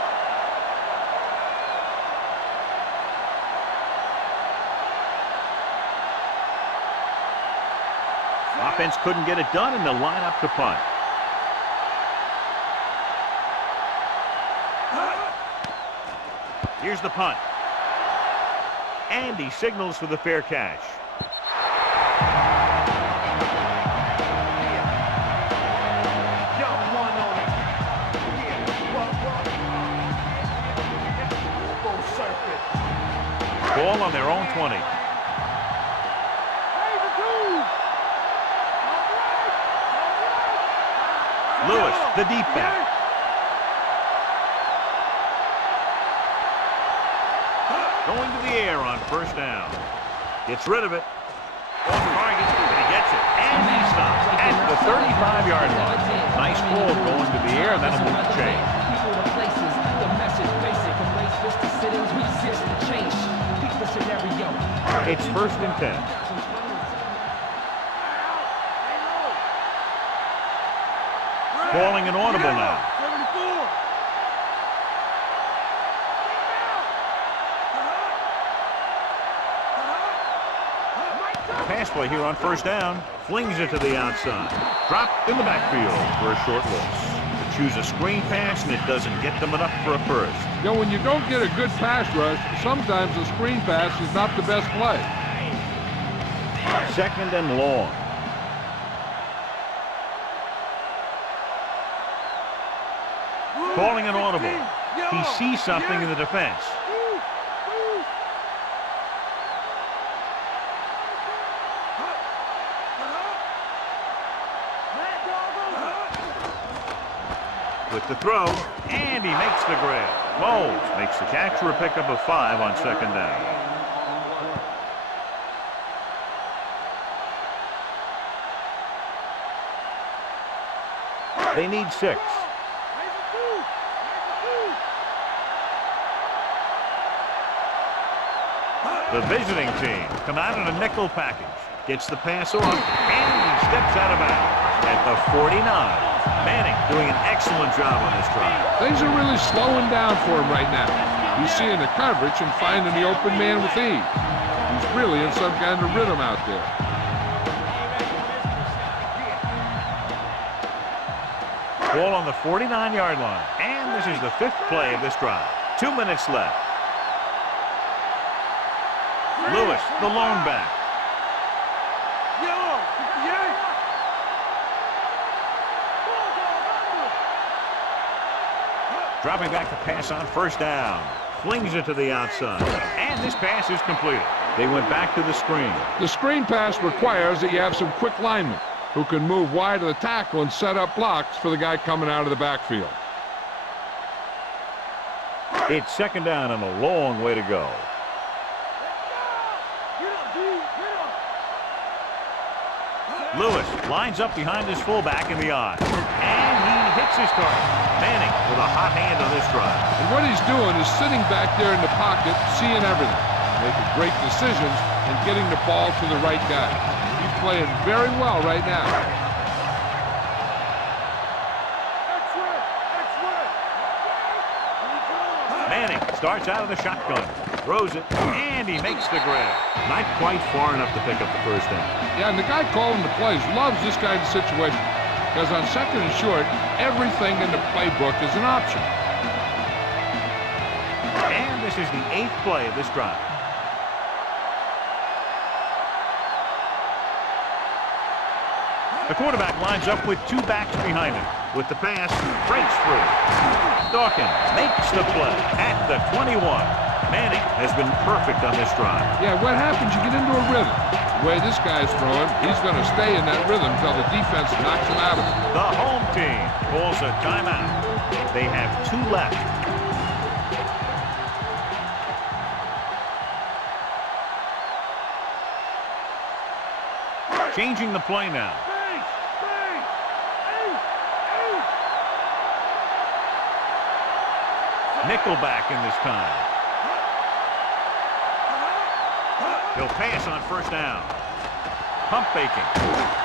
Offense couldn't get it done, and they'll line up to punt. Here's the punt. And he signals for the fair catch. Ball on their own 20. Lewis, the deep back. Going to the air on first down. Gets rid of it. On target, and he gets it. And he stops at the 35-yard line. Nice ball going to the air, that'll move the chain. People to places, the message basic. Embrace Mr. Sittings, resist the change. Peak the scenario. It's first and 10. Calling an audible now. 74. Pass play here on first down. Flings it to the outside. Dropped in the backfield for a short loss. To choose a screen pass, and it doesn't get them enough for a first. You know, when you don't get a good pass rush, sometimes a screen pass is not the best play. Second and long. Calling an audible. He sees something in the defense. With the throw, and he makes the grab. Moles makes the catch for a pickup of 5 on second down. They need 6. The visiting team come out in a nickel package. Gets the pass off, and he steps out of bounds at the 49. Manning doing an excellent job on this drive. Things are really slowing down for him right now. He's seeing the coverage and finding the open man with ease. He's really in some kind of rhythm out there. Ball on the 49-yard line. And this is the 5th play of this drive. 2 minutes left. Lewis, the lone back. Dropping back to pass on first down. Flings it to the outside. And this pass is completed. They went back to the screen. The screen pass requires that you have some quick linemen who can move wide of the tackle and set up blocks for the guy coming out of the backfield. It's second down and a long way to go. Lewis lines up behind his fullback in the eye. And he hits his target. Manning with a hot hand on this drive. And what he's doing is sitting back there in the pocket, seeing everything, making great decisions, and getting the ball to the right guy. He's playing very well right now. Manning starts out of the shotgun, throws it, and he makes the grab. Not quite far enough to pick up the first down. Yeah, and the guy calling the plays loves this kind of situation because on second and short, everything in the playbook is an option. And this is the 8th play of this drive. The quarterback lines up with 2 backs behind him. With the pass, breaks through. Dawkins makes the play at the 21. Manning has been perfect on this drive. Yeah, what happens, you get into a rhythm. The way this guy's throwing, he's going to stay in that rhythm until the defense knocks him out of it. The home team calls a timeout. They have 2 left. Changing the play now. Nickelback in this time. He'll pass on first down. Pump faking.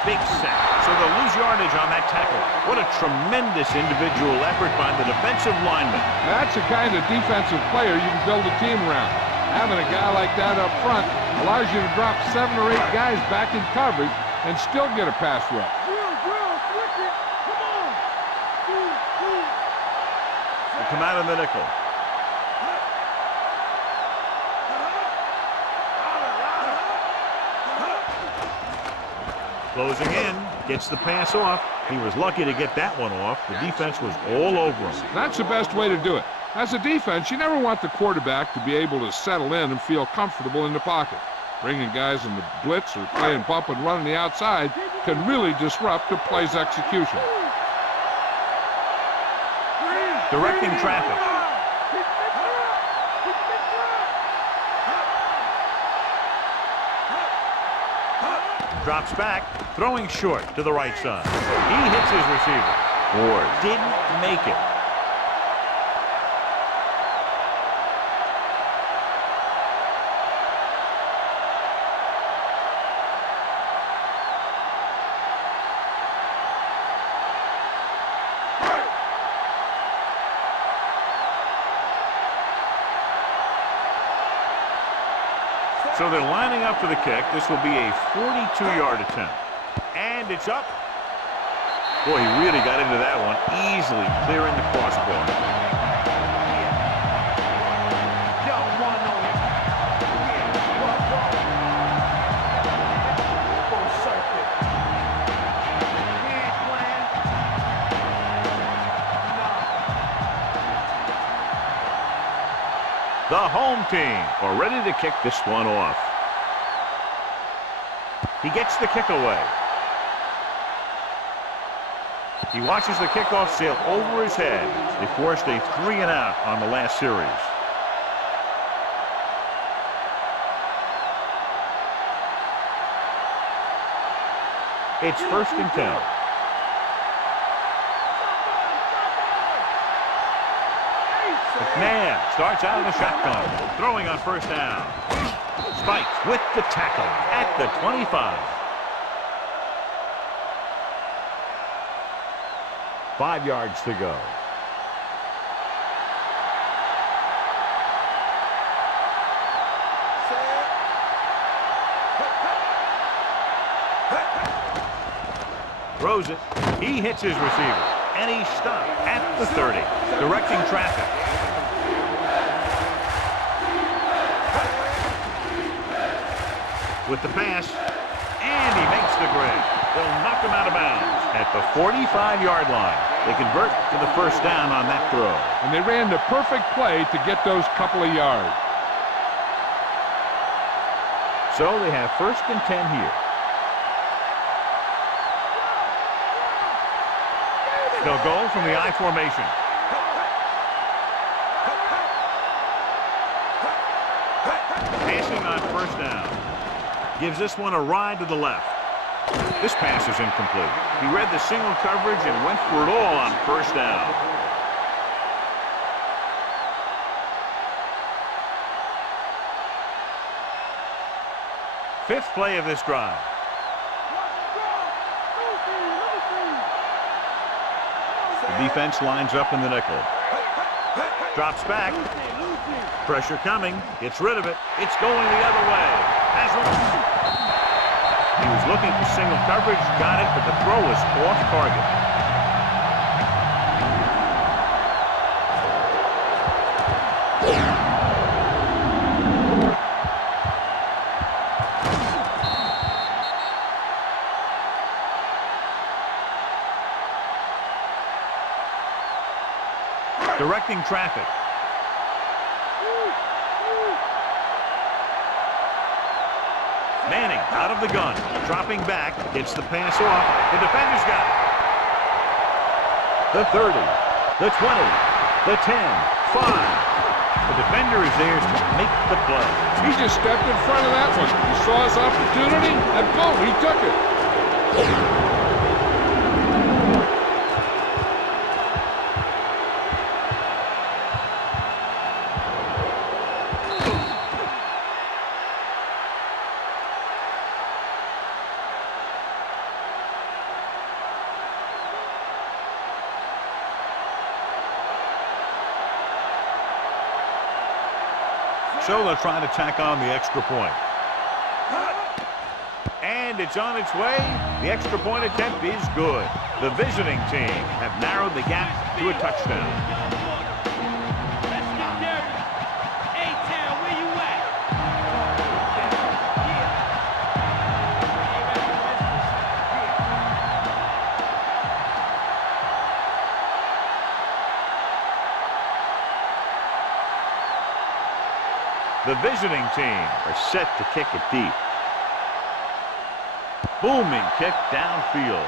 Big sack. So they'll lose yardage on that tackle. What a tremendous individual effort by the defensive lineman. That's the kind of defensive player you can build a team around. Having a guy like that up front allows you to drop 7 or 8 guys back in coverage and still get a pass rush. They come out in the nickel. Closing in, gets the pass off. He was lucky to get that one off. The defense was all over him. That's the best way to do it. As a defense, you never want the quarterback to be able to settle in and feel comfortable in the pocket. Bringing guys in the blitz or playing bump and run on the outside can really disrupt the play's execution. Directing traffic. Drops back, throwing short to the right side. He hits his receiver, or didn't make it. So they're lining up for the kick. This will be a 42-yard attempt. And it's up. Boy, he really got into that one, easily clearing the crossbar. The home team are ready to kick this one off. He gets the kick away. He watches the kickoff sail over his head. They forced a 3-and-out on the last series. It's 1st and 10. McMahon starts out of the shotgun, throwing on 1st down. Spikes with the tackle at the 25. 5 yards to go. Throws it. He hits his receiver, and he's stopped at the 30, directing traffic. With the pass, and he makes the grab. They'll knock him out of bounds at the 45-yard line. They convert to the 1st down on that throw. And they ran the perfect play to get those couple of yards. So they have 1st and 10 here. They'll go from the I formation. Passing on 1st down. Gives this one a ride to the left. This pass is incomplete. He read the single coverage and went for it all on 1st down. Fifth play of this drive. The defense lines up in the nickel. Drops back. Pressure coming. Gets rid of it. It's going the other way. He was looking for single coverage, got it, but the throw was off target. Directing traffic. Manning out of the gun, dropping back, gets the pass off. The defender's got it. The 30, the 20, the 10, 5. The defender is there to make the play. He just stepped in front of that one. He saw his opportunity, and boom, he took it. So they'll try to tack on the extra point. And it's on its way. The extra point attempt is good. The visiting team have narrowed the gap to a touchdown. The visiting team are set to kick it deep. Booming kick downfield.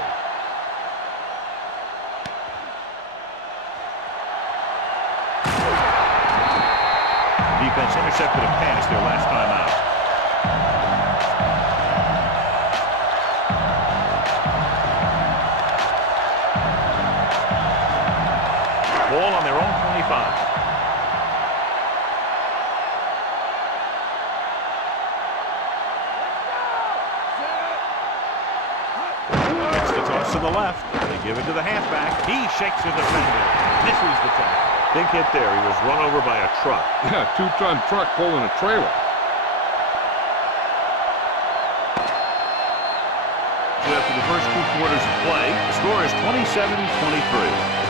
Defense intercepted a pass their last time out. Ball on their own 25. It's the toss to the left. They give it to the halfback. He shakes the defender. Misses the tackle. Big hit there. He was run over by a truck. Yeah, 2-ton truck pulling a trailer. So after the first 2 quarters of play, the score is 27-23.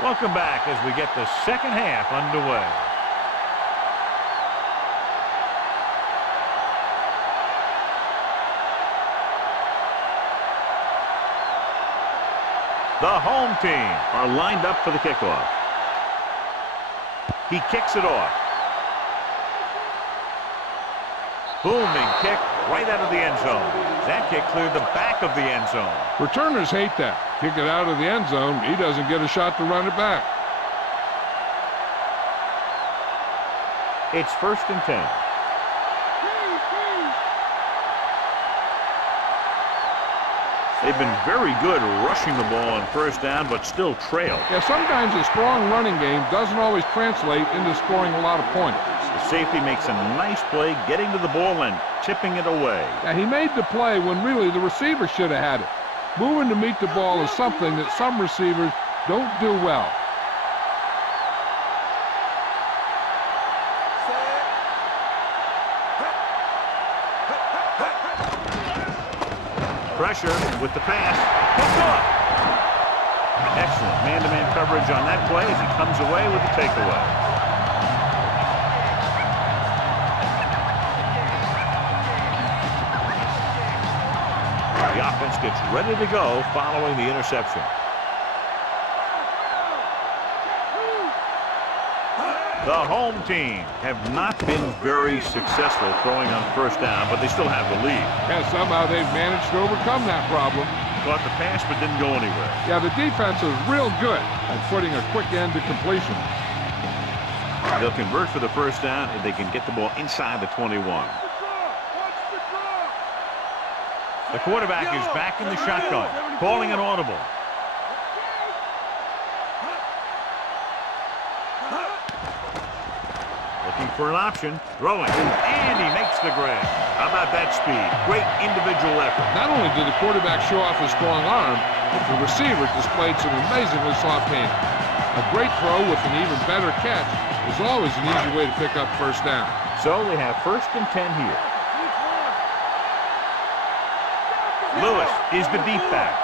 Welcome back as we get the second half underway. The home team are lined up for the kickoff. He kicks it off. Booming kick right out of the end zone. That kick cleared the back of the end zone. Returners hate that. Kick it out of the end zone. He doesn't get a shot to run it back. It's 1st and 10. They've been very good rushing the ball on 1st down, but still trail. Yeah, sometimes a strong running game doesn't always translate into scoring a lot of points. The safety makes a nice play getting to the ball and tipping it away. Yeah, he made the play when really the receiver should have had it. Moving to meet the ball is something that some receivers don't do well. Pressure with the pass. Hooked off. Excellent man-to-man coverage on that play as he comes away with the takeaway. The offense gets ready to go following the interception. The home team have not been very successful throwing on 1st down, but they still have the lead. And somehow they've managed to overcome that problem. Caught the pass but didn't go anywhere. Yeah, the defense is real good at putting a quick end to completion. They'll convert for the 1st down and they can get the ball inside the 21. The quarterback is back in the shotgun, calling an audible. Looking for an option, throwing, and he makes the grab. How about that speed? Great individual effort. Not only did the quarterback show off his strong arm, but the receiver displayed some amazingly soft hands. A great throw with an even better catch is always an easy way to pick up 1st down. So they have 1st and 10 here. Lewis is the deep back.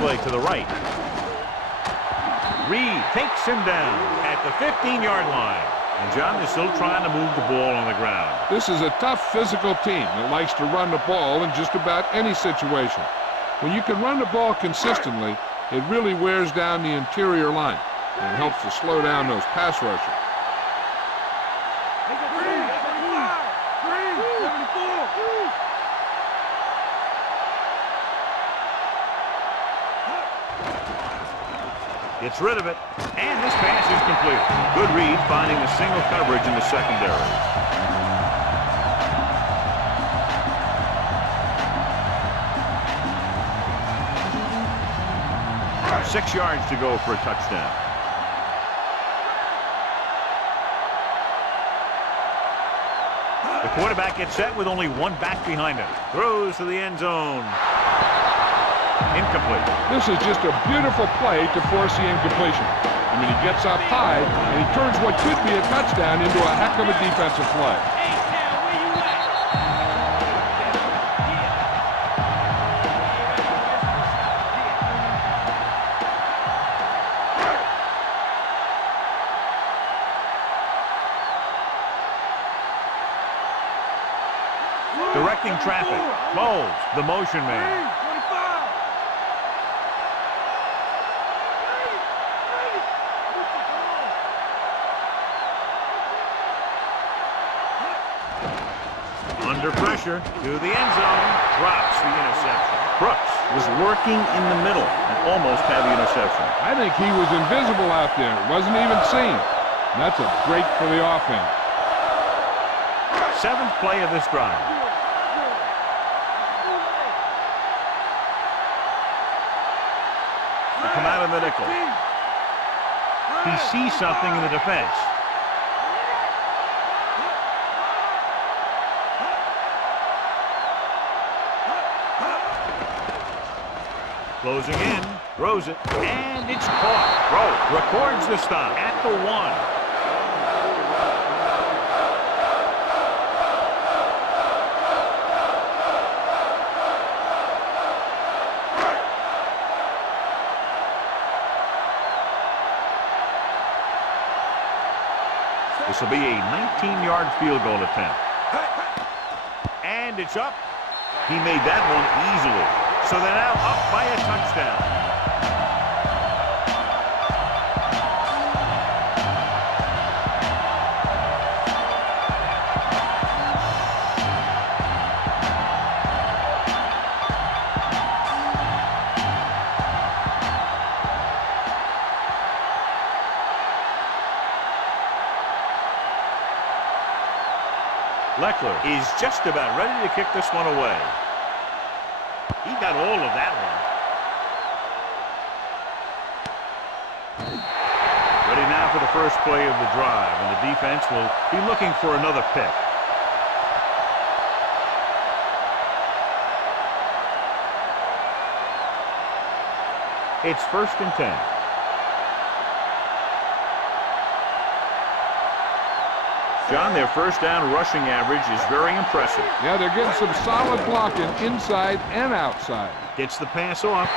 Play to the right. Reed takes him down at the 15-yard line. And John is still trying to move the ball on the ground. This is a tough physical team that likes to run the ball in just about any situation. When you can run the ball consistently, it really wears down the interior line and helps to slow down those pass rushers. Gets rid of it, and this pass is completed. Good read, finding the single coverage in the secondary. Six yards to go for a touchdown. The quarterback gets set with only one back behind him. Throws to the end zone. Incomplete. This is just a beautiful play to force the incompletion. I mean, he gets up high, and he turns what could be a touchdown into a heck of a defensive play. Directing traffic. Bowles, the motion man. 25. Under pressure to the end zone. Drops the interception. Brooks was working in the middle and almost had the interception. I think he was invisible out there. Wasn't even seen. And that's a break for the offense. 7th play of this drive. They come out of the nickel. He sees something in the defense. Closing in, throws it, and it's caught. Rowe records the stop at the 1. This will be a 19-yard field goal attempt. And it's up. He made that one easily. So they're now up by a touchdown. Leckler is just about ready to kick this one away. He got all of that one. Ready now for the first play of the drive, and the defense will be looking for another pick. It's 1st and 10. John, their first down rushing average is very impressive. Yeah, they're getting some solid blocking inside and outside. Gets the pass off.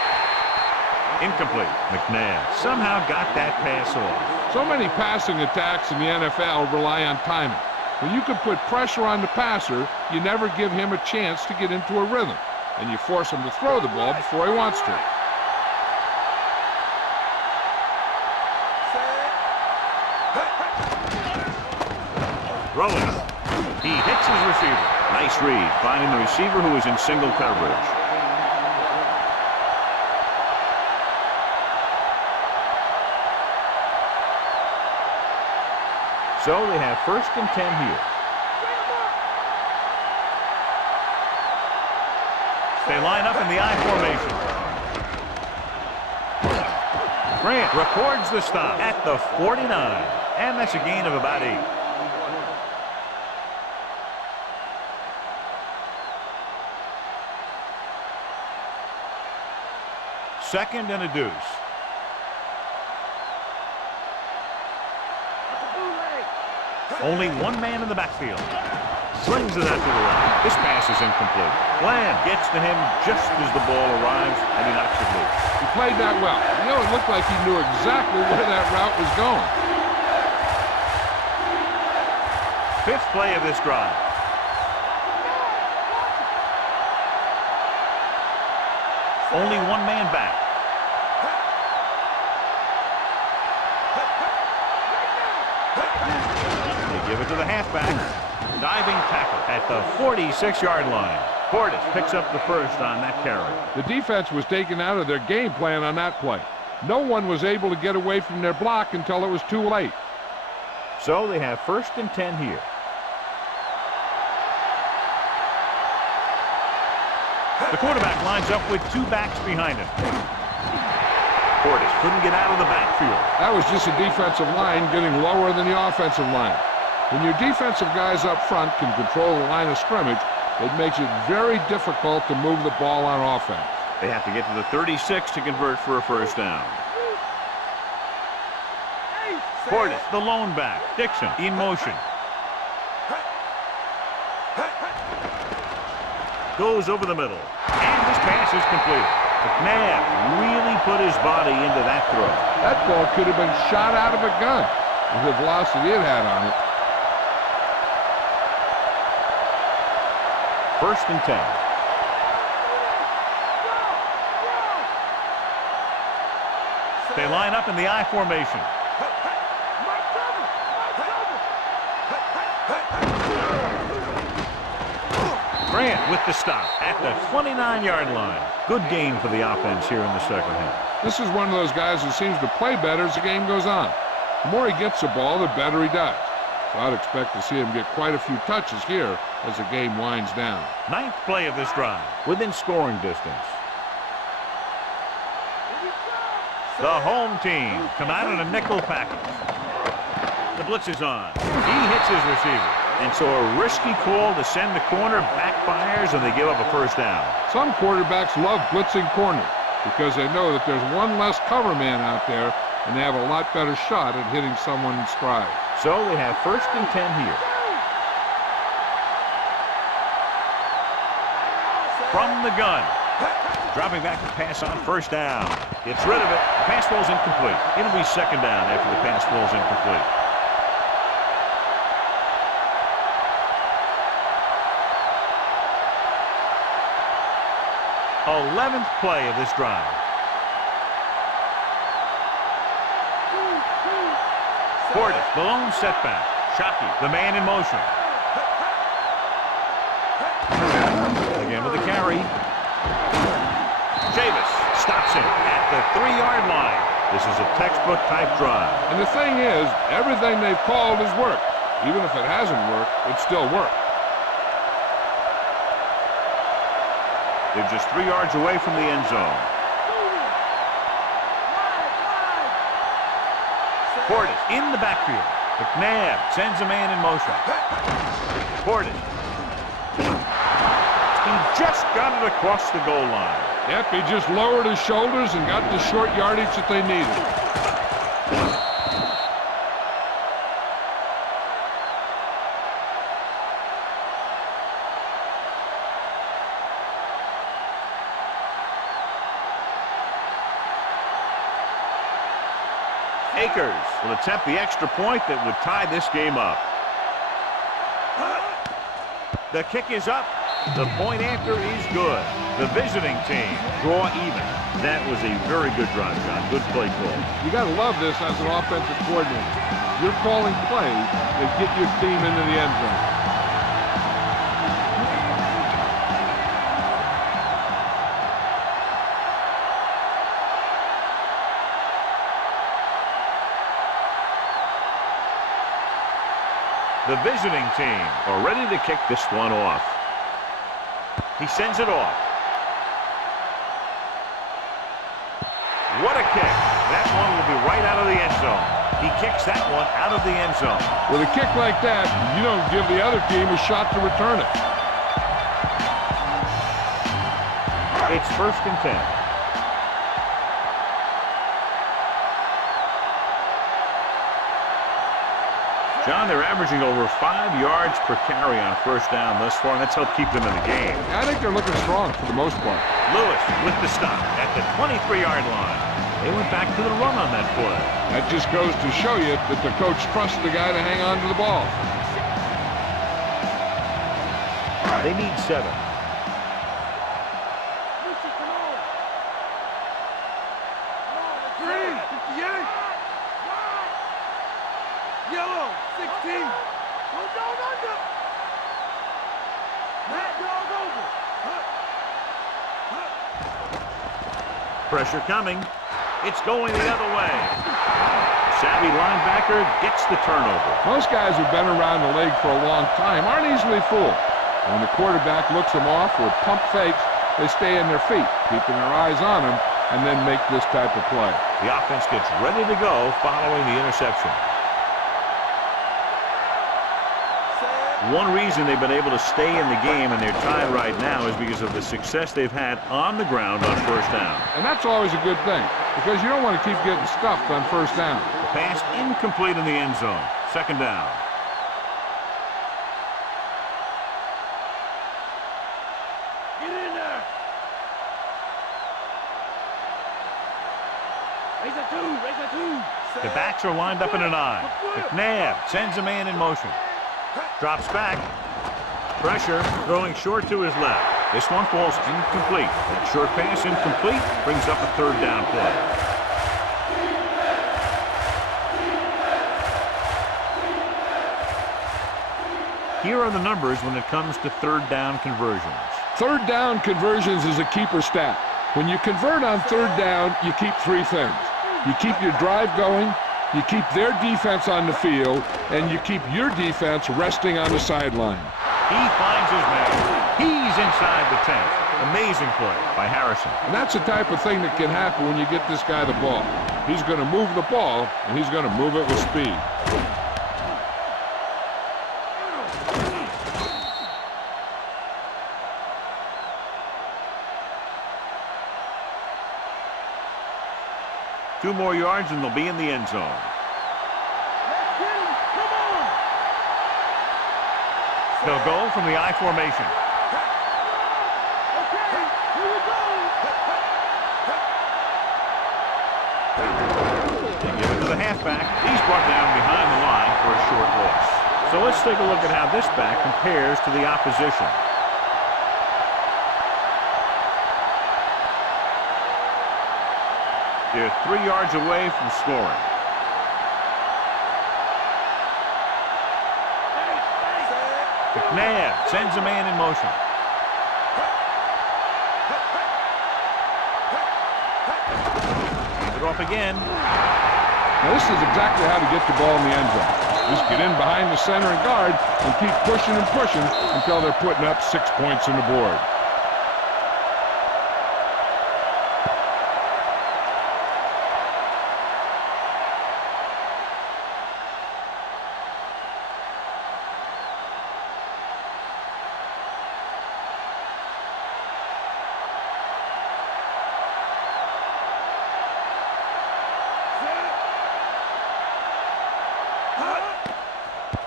Incomplete. McNabb somehow got that pass off. So many passing attacks in the NFL rely on timing. When you can put pressure on the passer, you never give him a chance to get into a rhythm, and you force him to throw the ball before he wants to. Rolling. He hits his receiver. Nice read, finding the receiver who is in single coverage. So they have 1st and 10 here. They line up in the I formation. Grant records the stop at the 49, and that's a gain of about 8. Second and a deuce. Only one man in the backfield. Slings it out to the right. This pass is incomplete. Bland gets to him just as the ball arrives, and he knocks it loose. He played that well. You know, it looked like he knew exactly where that route was going. 5th play of this drive. Only one man back. They give it to the halfback. Diving tackle at the 46-yard line. Portis picks up the first on that carry. The defense was taken out of their game plan on that play. No one was able to get away from their block until it was too late. So they have 1st and 10 here. The quarterback lines up with 2 backs behind him. Portis couldn't get out of the backfield. That was just a defensive line getting lower than the offensive line. When your defensive guys up front can control the line of scrimmage, it makes it very difficult to move the ball on offense. They have to get to the 36 to convert for a first down. Portis, the lone back. Dixon in motion. Goes over the middle. And this pass is completed. McNabb really put his body into that throw. That ball could have been shot out of a gun with the velocity it had on it. First and 10. They line up in the I formation. Grant with the stop at the 29-yard line. Good gain for the offense here in the second half. This is one of those guys who seems to play better as the game goes on. The more he gets the ball, the better he does. So I'd expect to see him get quite a few touches here as the game winds down. Ninth play of this drive, within scoring distance. The home team come out in a nickel package. The blitz is on. He hits his receiver. And so a risky call to send the corner backfires, and they give up a first down. Some quarterbacks love blitzing corners because they know that there's one less cover man out there, and they have a lot better shot at hitting someone in stride. So they have first and 10 here. From the gun. Dropping back to pass on first down. Gets rid of it. The pass ball's incomplete. It'll be second down after the pass ball's incomplete. 11th play of this drive. Portis, the lone setback. Shockey, the man in motion. Again with the carry. Chavis stops him at the 3-yard line. This is a textbook type drive. And the thing is, everything they've called has worked. Even if it hasn't worked, it still worked. They're just 3 yards away from the end zone. Portis in the backfield. McNabb sends a man in motion. Portis. He just got it across the goal line. Yep, he just lowered his shoulders and got the short yardage that they needed. Akers will attempt the extra point that would tie this game up. The kick is up. The point after is good. The visiting team draw even. That was a very good drive, John. Good play call. You got to love this as an offensive coordinator. You're calling plays that get your team into the end zone. The visiting team are ready to kick this one off. He sends it off. What a kick. That one will be right out of the end zone. He kicks that one out of the end zone. With a kick like that, you don't give the other team a shot to return it. It's first and 10. John, they're averaging over 5 yards per carry on first down thus far, and that's helped keep them in the game. I think they're looking strong for the most part. Lewis with the stop at the 23-yard line. They went back to the run on that play. That just goes to show you that the coach trusts the guy to hang on to the ball. They need 7. Green, 58. Yellow, 16. Go down under. Matt dog over. Pressure coming. It's going the other way. Savvy linebacker gets the turnover. Most guys who've been around the league for a long time aren't easily fooled. When the quarterback looks them off with pump fakes, they stay in their feet, keeping their eyes on them, and then make this type of play. The offense gets ready to go following the interception. One reason they've been able to stay in the game and they're tied right now is because of the success they've had on the ground on first down. And that's always a good thing, because you don't want to keep getting stuffed on first down. The pass incomplete in the end zone. Second down. Get in there. Raise a 2, raise a 2. The backs are lined up in an I. McNabb sends a man in motion. Drops back. Pressure, throwing short to his left. This one falls incomplete. That short pass incomplete brings up a third down play. Here are the numbers when it comes to third down conversions. Third down conversions is a keeper stat. When you convert on third down, you keep three things. You keep your drive going, you keep their defense on the field, and you keep your defense resting on the sideline. He finds his man. He's inside the 10. Amazing play by Harrison. And that's the type of thing that can happen when you get this guy the ball. He's going to move the ball, and he's going to move it with speed. Two more yards and they'll be in the end zone. They'll go from the I formation. They give it to the halfback. He's brought down behind the line for a short loss. So let's take a look at how this back compares to the opposition. They're 3 yards away from scoring. McNabb sends a man in motion. Hand it off again. Now this is exactly how to get the ball in the end zone. Just get in behind the center and guard and keep pushing and pushing until they're putting up 6 points on the board.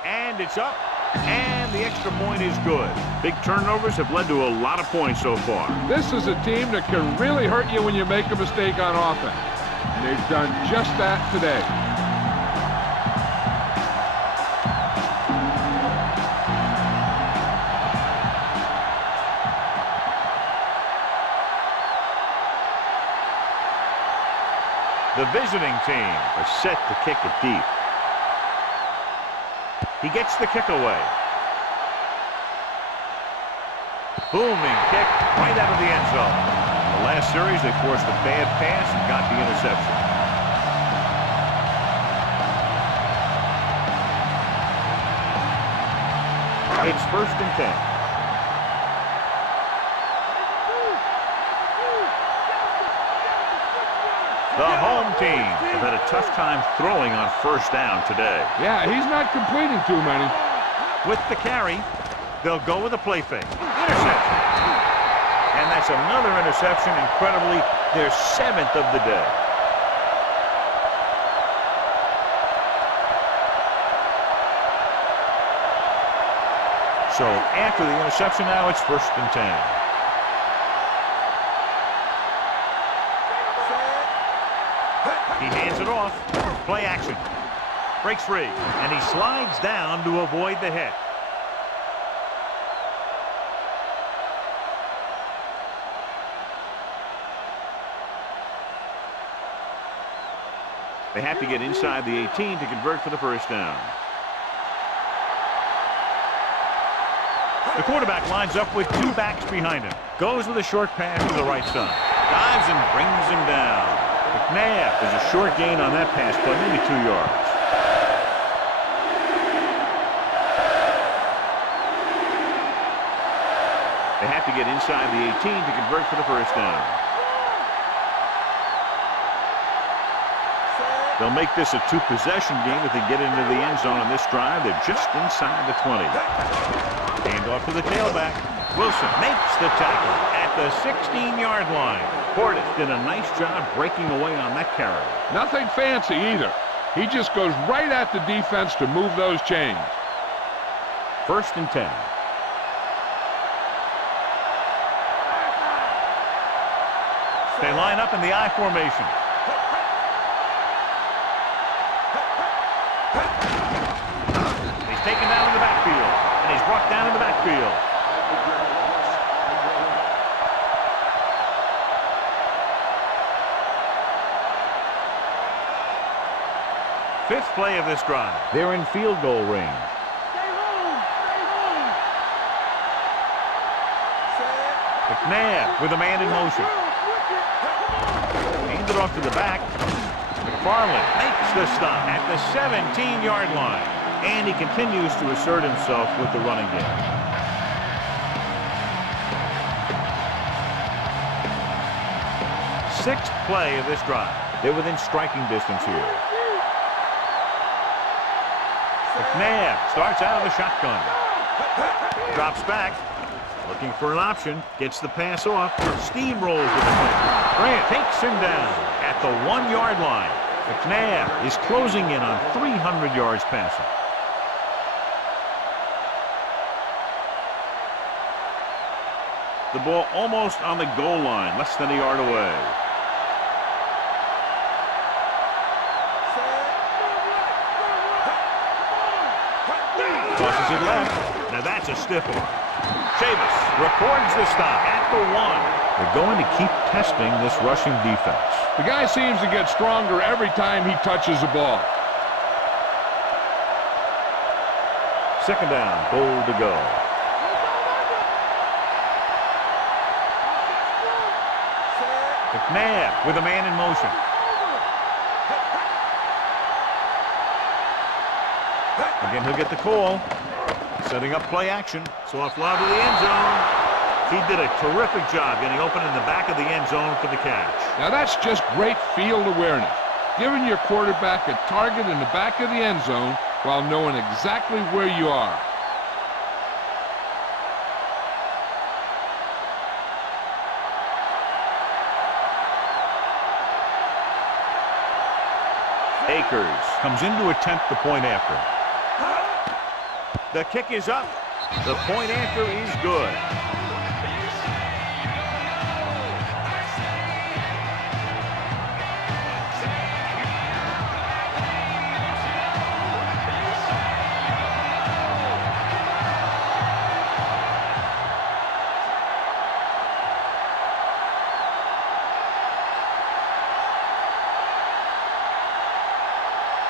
And it's up, and the extra point is good. Big turnovers have led to a lot of points so far. This is a team that can really hurt you when you make a mistake on offense. And they've done just that today. The visiting team are set to kick it deep. He gets the kick away. Booming kick right out of the end zone. In the last series, they forced a bad pass and got the interception. It's 1st and 10. The home team have had a tough time throwing on 1st down today. Yeah, he's not completing too many. With the carry, they'll go with a play fake. Interception. And that's another interception, incredibly, their 7th of the day. So after the interception now, it's 1st and 10. He hands it off. Play action. Breaks free. And he slides down to avoid the hit. They have to get inside the 18 to convert for the 1st down. The quarterback lines up with 2 backs behind him. Goes with a short pass to the right side. Dives and brings him down. McNabb is a short gain on that pass play, maybe 2 yards. They have to get inside the 18 to convert for the 1st down. They'll make this a 2-possession game if they get into the end zone on this drive. They're just inside the 20. Hand off to the tailback. Wilson makes the tackle at the 16-yard line. Portis did a nice job breaking away on that carry. Nothing fancy either. He just goes right at the defense to move those chains. 1st and 10. They line up in the I formation. He's taken down in the backfield, and he's brought down in the backfield. backfield. Fifth play of this drive. They're in field goal range. Stay home. Stay home. McNabb with a man in motion. Hand it off to the back. McFarland makes the stop at the 17-yard line. And he continues to assert himself with the running game. Sixth play of this drive. They're within striking distance here. McNabb starts out of the shotgun. Drops back. Looking for an option. Gets the pass off. Steamrolls with the play. Grant takes him down at the 1-yard line. McNabb is closing in on 300 yards passing. The ball almost on the goal line, less than a yard away. Tosses it left. Now that's a stiff one. Chavis records the stop at the 1. They're going to keep testing this rushing defense. The guy seems to get stronger every time he touches the ball. Second down, goal to go. McNabb with a man in motion. Again, he'll get the call. Setting up play action. So offload to the end zone. He did a terrific job getting open in the back of the end zone for the catch. Now that's just great field awareness. Giving your quarterback a target in the back of the end zone while knowing exactly where you are. Akers comes in to attempt the point after. The kick is up. The point after is good.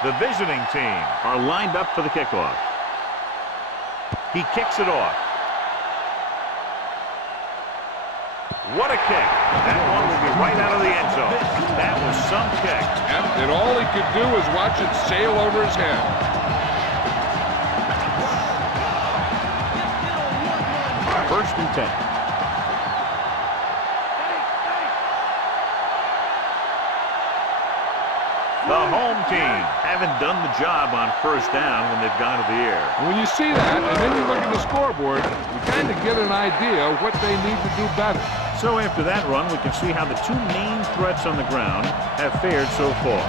The visiting team are lined up for the kickoff. He kicks it off. What a kick. That one will be right out of the end zone. That was some kick. Yep, and all he could do was watch it sail over his head. First and 10. The home team haven't done the job on first down when they've gone to the air. And when you see that, and then you look at the scoreboard, you kind of get an idea of what they need to do better. So after that run, we can see how the two main threats on the ground have fared so far.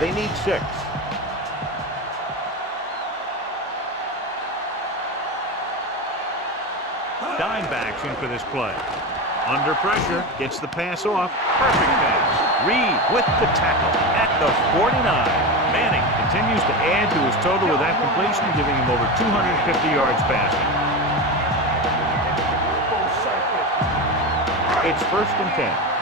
They need 6. Dime backs in for this play. Under pressure, gets the pass off. Perfect pass. Reed with the tackle at the 49. Manning continues to add to his total with that completion, giving him over 250 yards passing. It's first and 10.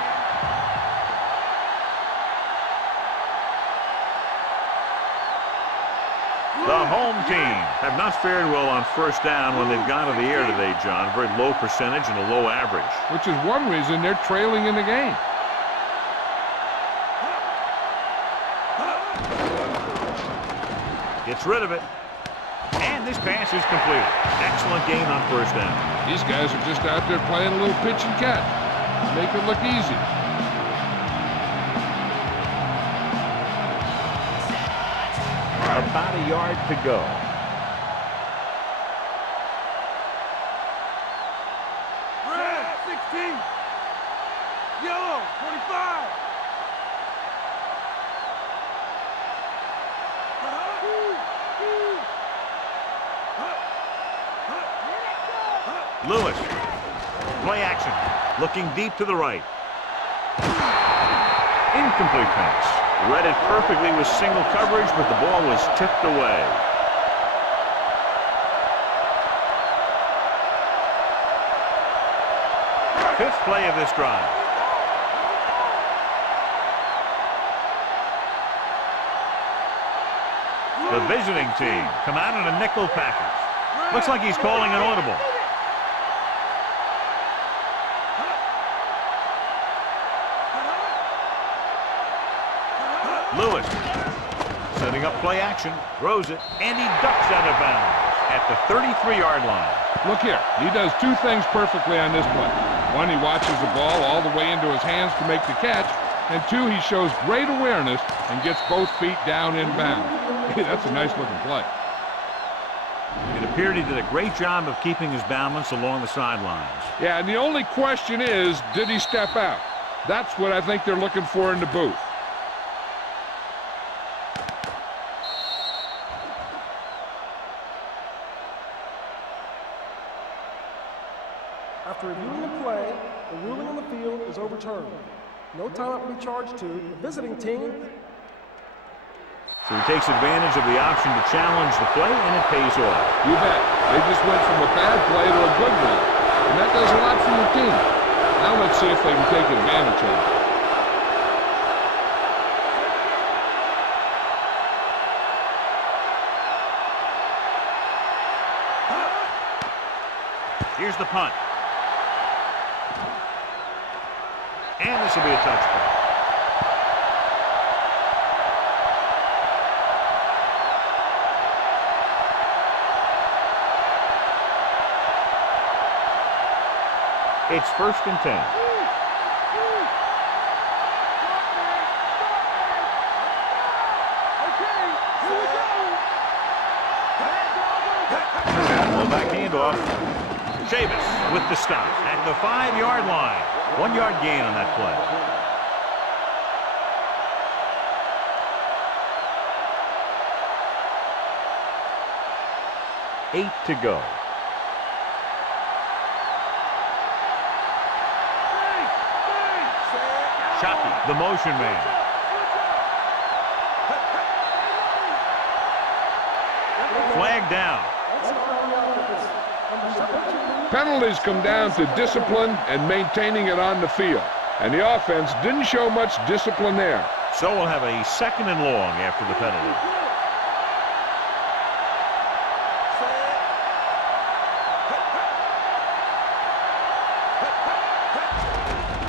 The home team have not fared well on first down when they've gone to the air today, John. Very low percentage and a low average. Which is one reason they're trailing in the game. Gets rid of it. And this pass is completed. Excellent gain on first down. These guys are just out there playing a little pitch and catch. Make it look easy. About a yard to go. Red, 16. Yellow, 25. Lewis. Play action. Looking deep to the right. Incomplete pass. Read it perfectly with single coverage, but the ball was tipped away. Fifth play of this drive. The visiting team come out in a nickel package. Looks like he's calling an audible. Lewis setting up play action, throws it, and he ducks out of bounds at the 33-yard line. Look here, he does two things perfectly on this play. One, he watches the ball all the way into his hands to make the catch, and two, he shows great awareness and gets both feet down in bounds. Hey, that's a nice-looking play. It appeared he did a great job of keeping his balance along the sidelines. Yeah, and the only question is, did he step out? That's what I think they're looking for in the booth. After reviewing the play, the ruling on the field is overturned. No timeout will be charged to the visiting team. So he takes advantage of the option to challenge the play, and it pays off. You bet. They just went from a bad play to a good one. And that does a lot for your team. Now let's see if they can take advantage of it. Here's the punt. And this will be a touchback. It's 1st and 10. Well, back handoff. Chavis with the stop at the 5-yard line. 1-yard gain on that play. Eight to go. Shockey, the motion man. Flag down. Penalties come down to discipline and maintaining it on the field. And the offense didn't show much discipline there. So we'll have a 2nd and long after the penalty.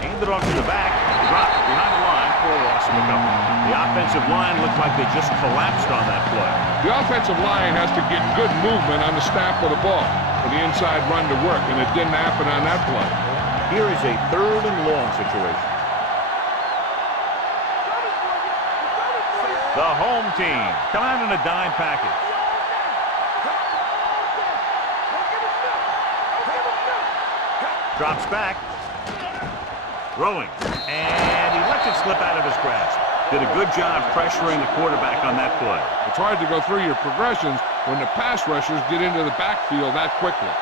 Handed off to the back, dropped behind the line for a loss of a couple. The offensive line looked like they just collapsed on that play. The offensive line has to get good movement on the snap of the ball for the inside run to work, and it didn't happen on that play. Here is a 3rd and long situation. The home team come out in a dime package. Drops back. Throwing. And he lets it slip out of his grasp. Did a good job pressuring the quarterback on that play. It's hard to go through your progressions when the pass rushers get into the backfield that quickly.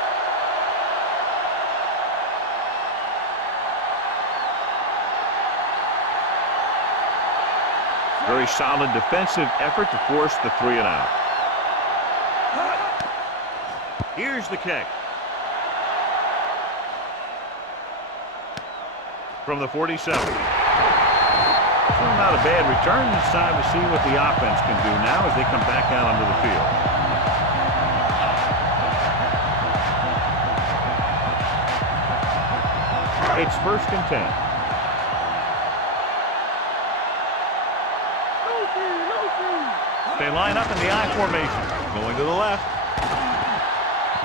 Very solid defensive effort to force the 3 and out. Here's the kick. From the 47. So not a bad return. It's time to see what the offense can do now as they come back out onto the field. It's 1st and 10. They line up in the I formation. Going to the left.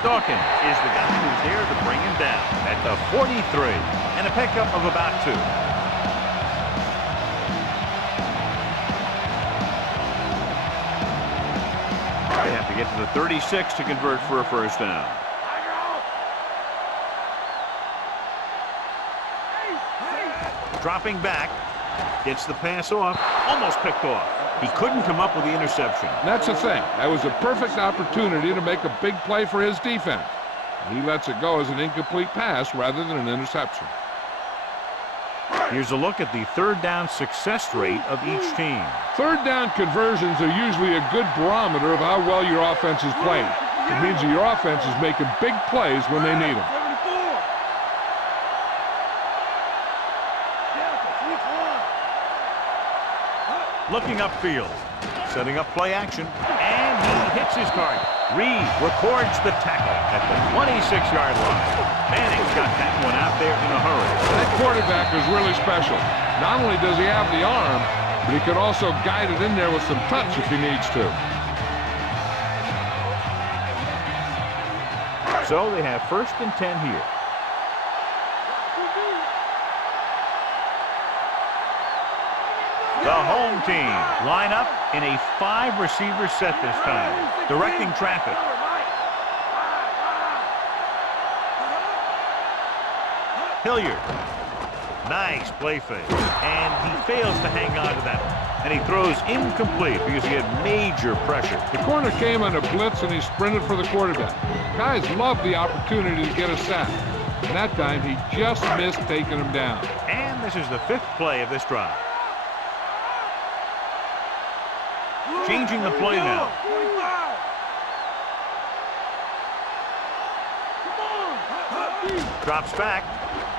Dawkins is the guy who's there to bring him down at the 43. And a pickup of about 2. They have to get to the 36 to convert for a 1st down. Dropping back. Gets the pass off. Almost picked off. He couldn't come up with the interception. That's the thing. That was a perfect opportunity to make a big play for his defense. He lets it go as an incomplete pass rather than an interception. Here's a look at the third down success rate of each team. Third down conversions are usually a good barometer of how well your offense is playing. It means that your offense is making big plays when they need them. Looking upfield, setting up play action, and he hits his target. Reed records the tackle at the 26-yard line. Manning's got that one out there in a hurry. That quarterback is really special. Not only does he have the arm, but he can also guide it in there with some touch if he needs to. So they have 1st and 10 here. The home team line up in a 5-receiver set this time, directing traffic. Hilliard. Nice play fake. And he fails to hang on to that one. And he throws incomplete because he had major pressure. The corner came on a blitz and he sprinted for the quarterback. Guys love the opportunity to get a sack. And that time he just missed taking him down. And this is the 5th play of this drive. Changing the play now. Drops back.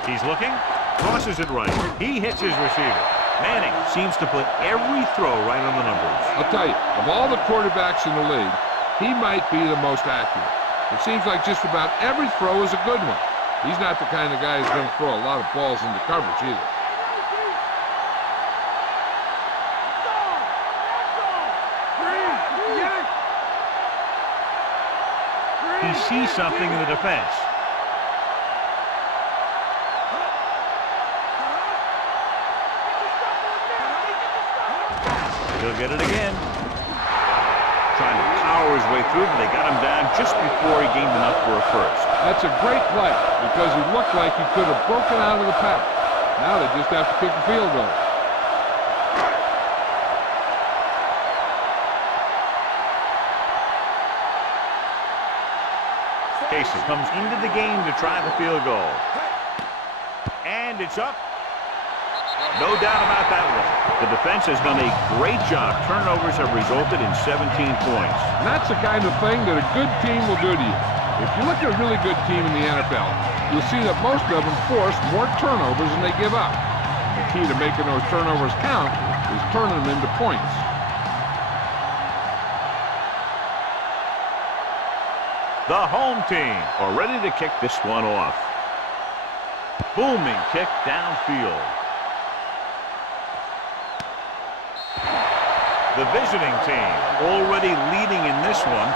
He's looking. Crosses it right. He hits his receiver. Manning seems to put every throw right on the numbers. I'll tell you, of all the quarterbacks in the league, he might be the most accurate. It seems like just about every throw is a good one. He's not the kind of guy who's going to throw a lot of balls into coverage either. He sees something in the defense. He'll get it again. Trying to power his way through, but they got him down just before he gained enough for a first. That's a great play because he looked like he could have broken out of the pack. Now they just have to kick a field goal. Casey comes into the game to try the field goal. And it's up. No doubt about that one. The defense has done a great job. Turnovers have resulted in 17 points. And that's the kind of thing that a good team will do to you. If you look at a really good team in the NFL, you'll see that most of them force more turnovers than they give up. The key to making those turnovers count is turning them into points. The home team are ready to kick this one off. Booming kick downfield. The visiting team already leading in this one,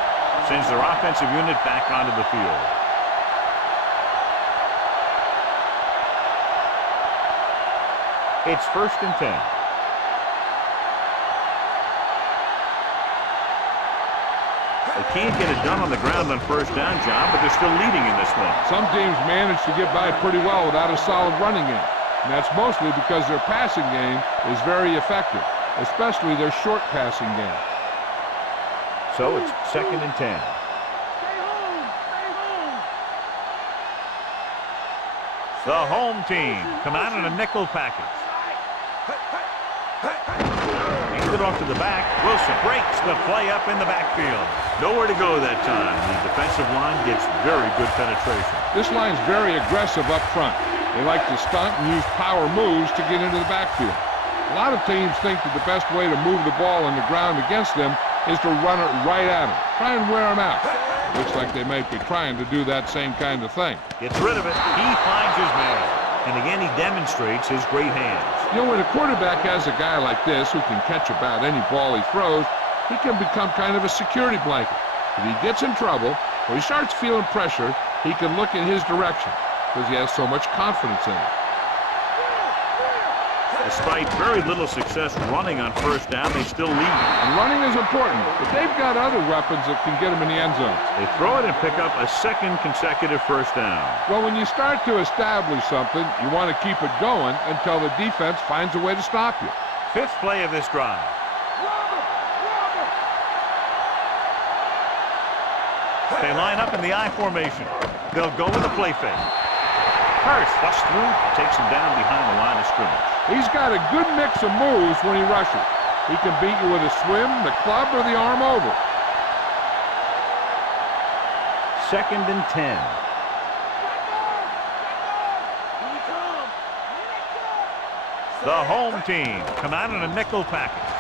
sends their offensive unit back onto the field. It's 1st and 10. They can't get it done on the ground on 1st down, John, but they're still leading in this one. Some teams manage to get by pretty well without a solid running game. And that's mostly because their passing game is very effective, especially their short passing game. So it's 2nd and 10. Stay home. Stay home. The home team come out in a nickel package. Hands it off to the back. Wilson breaks the play up in the backfield. Nowhere to go that time. The defensive line gets very good penetration. This line's very aggressive up front. They like to stunt and use power moves to get into the backfield. A lot of teams think that the best way to move the ball on the ground against them is to run it right at them. Try and wear them out. Looks like they might be trying to do that same kind of thing. Gets rid of it. He finds his man. And again, he demonstrates his great hands. You know, when a quarterback has a guy like this who can catch about any ball he throws, he can become kind of a security blanket. If he gets in trouble or he starts feeling pressure, he can look in his direction because he has so much confidence in it. Despite very little success running on 1st down, they still lead. And running is important, but they've got other weapons that can get them in the end zone. They throw it and pick up a 2nd consecutive 1st down. Well, when you start to establish something, you want to keep it going until the defense finds a way to stop you. 5th play of this drive. They line up in the I formation. They'll go with a play fake. Hurst busts through, takes him down behind the line of scrimmage. He's got a good mix of moves when he rushes. He can beat you with a swim, the club, or the arm over. 2nd and 10. The home team come out in a nickel package.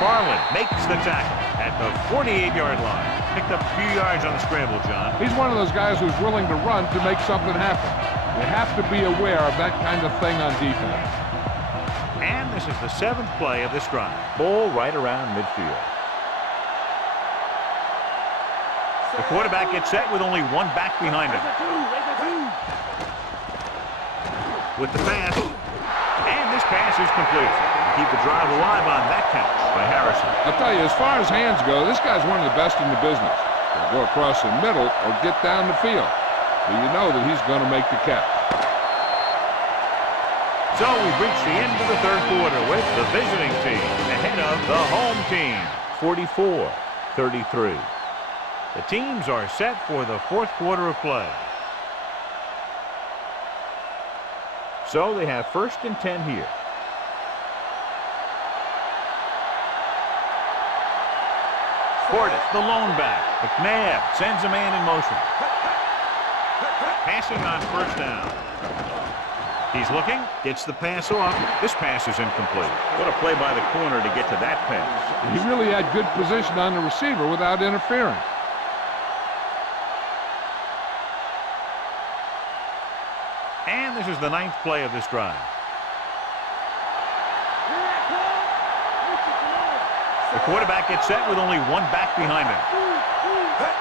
Farland makes the tackle at the 48-yard line. Picked up a few yards on the scramble, John. He's one of those guys who's willing to run to make something happen. You have to be aware of that kind of thing on defense. And this is the 7th play of this drive. Ball right around midfield. The quarterback gets set with only one back behind him. With the pass. And this pass is complete. Keep the drive alive on that catch by Harrison. I'll tell you, as far as hands go, this guy's one of the best in the business. He'll go across the middle or get down the field. But you know that he's going to make the catch. So we've reached the end of the 3rd quarter with the visiting team ahead of the home team, 44-33. The teams are set for the 4th quarter of play. So they have 1st and 10 here. Portis, the lone back. McNabb sends a man in motion. Passing on 1st down. He's looking, gets the pass off. This pass is incomplete. What a play by the corner to get to that pass. He really had good position on the receiver without interfering. And this is the 9th play of this drive. The quarterback gets set with only one back behind him.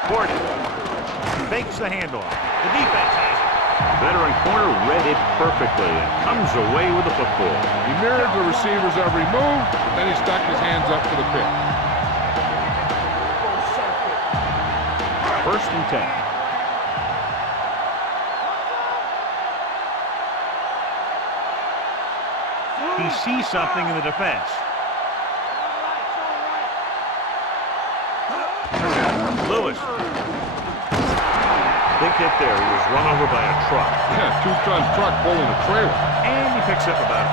Portis fakes the handoff. The defense has it. Veteran corner read it perfectly and comes away with the football. He mirrored the receiver's every move, then he stuck his hands up for the pick. 1st and 10. He sees something in the defense. Lewis. Big hit there. He was run over by a truck. Yeah, 2-ton truck pulling a trailer. And he picks up about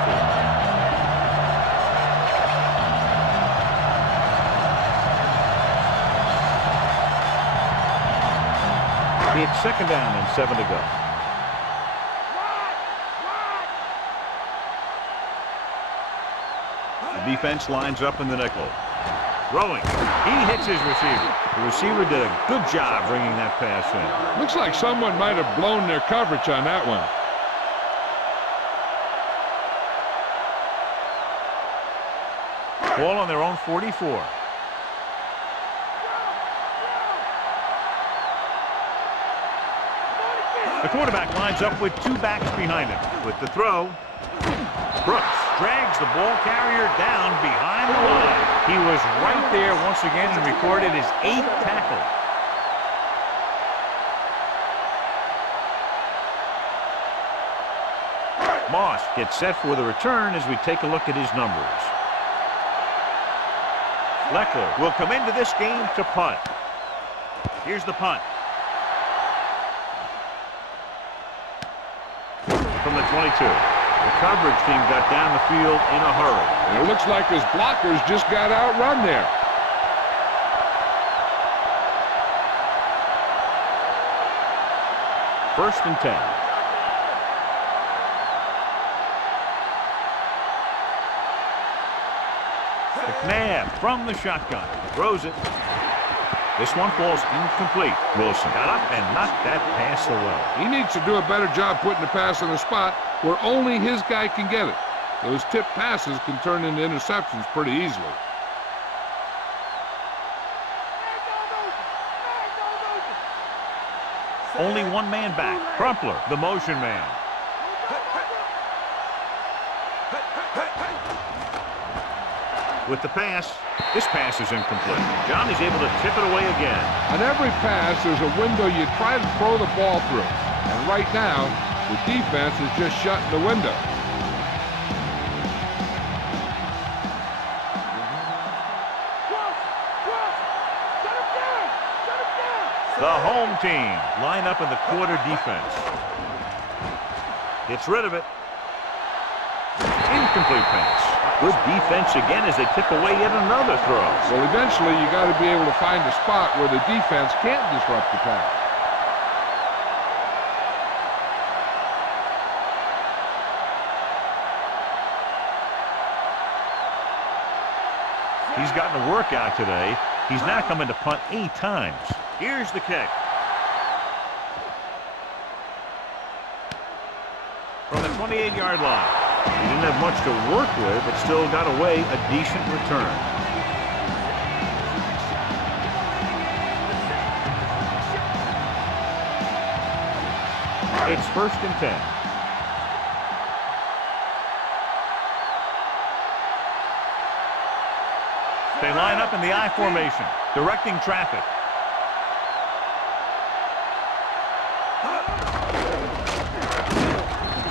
4. It's 2nd down and 7 to go. The defense lines up in the nickel. Throwing. He hits his receiver. The receiver did a good job bringing that pass in. Looks like someone might have blown their coverage on that one. Ball on their own 44. The quarterback lines up with two backs behind him. With the throw, Brooks drags the ball carrier down behind the line. He was right there once again and recorded his 8th tackle. Moss gets set for the return as we take a look at his numbers. Leckler will come into this game to punt. Here's the punt. From the 22. The coverage team got down the field in a hurry. And it looks like his blockers just got outrun there. First and 10. McNabb from the shotgun. Throws it. This one falls incomplete. Wilson got up and knocked that pass away. He needs to do a better job putting the pass in the spot where only his guy can get it. Those tip passes can turn into interceptions pretty easily. Only one man back. Crumpler, the motion man. With the pass, this pass is incomplete. John is able to tip it away again. On every pass, there's a window you try to throw the ball through. And right now, the defense is just shutting the window. The home team line up in the quarter defense. Gets rid of it. Incomplete pass. Good defense again as they tip away yet another throw. Well, eventually you got to be able to find a spot where the defense can't disrupt the pass. He's gotten a workout today. He's now coming to punt 8 times. Here's the kick. From the 28-yard line. He didn't have much to work with, but still got away a decent return. It's 1st and 10. They line up in the I formation, directing traffic.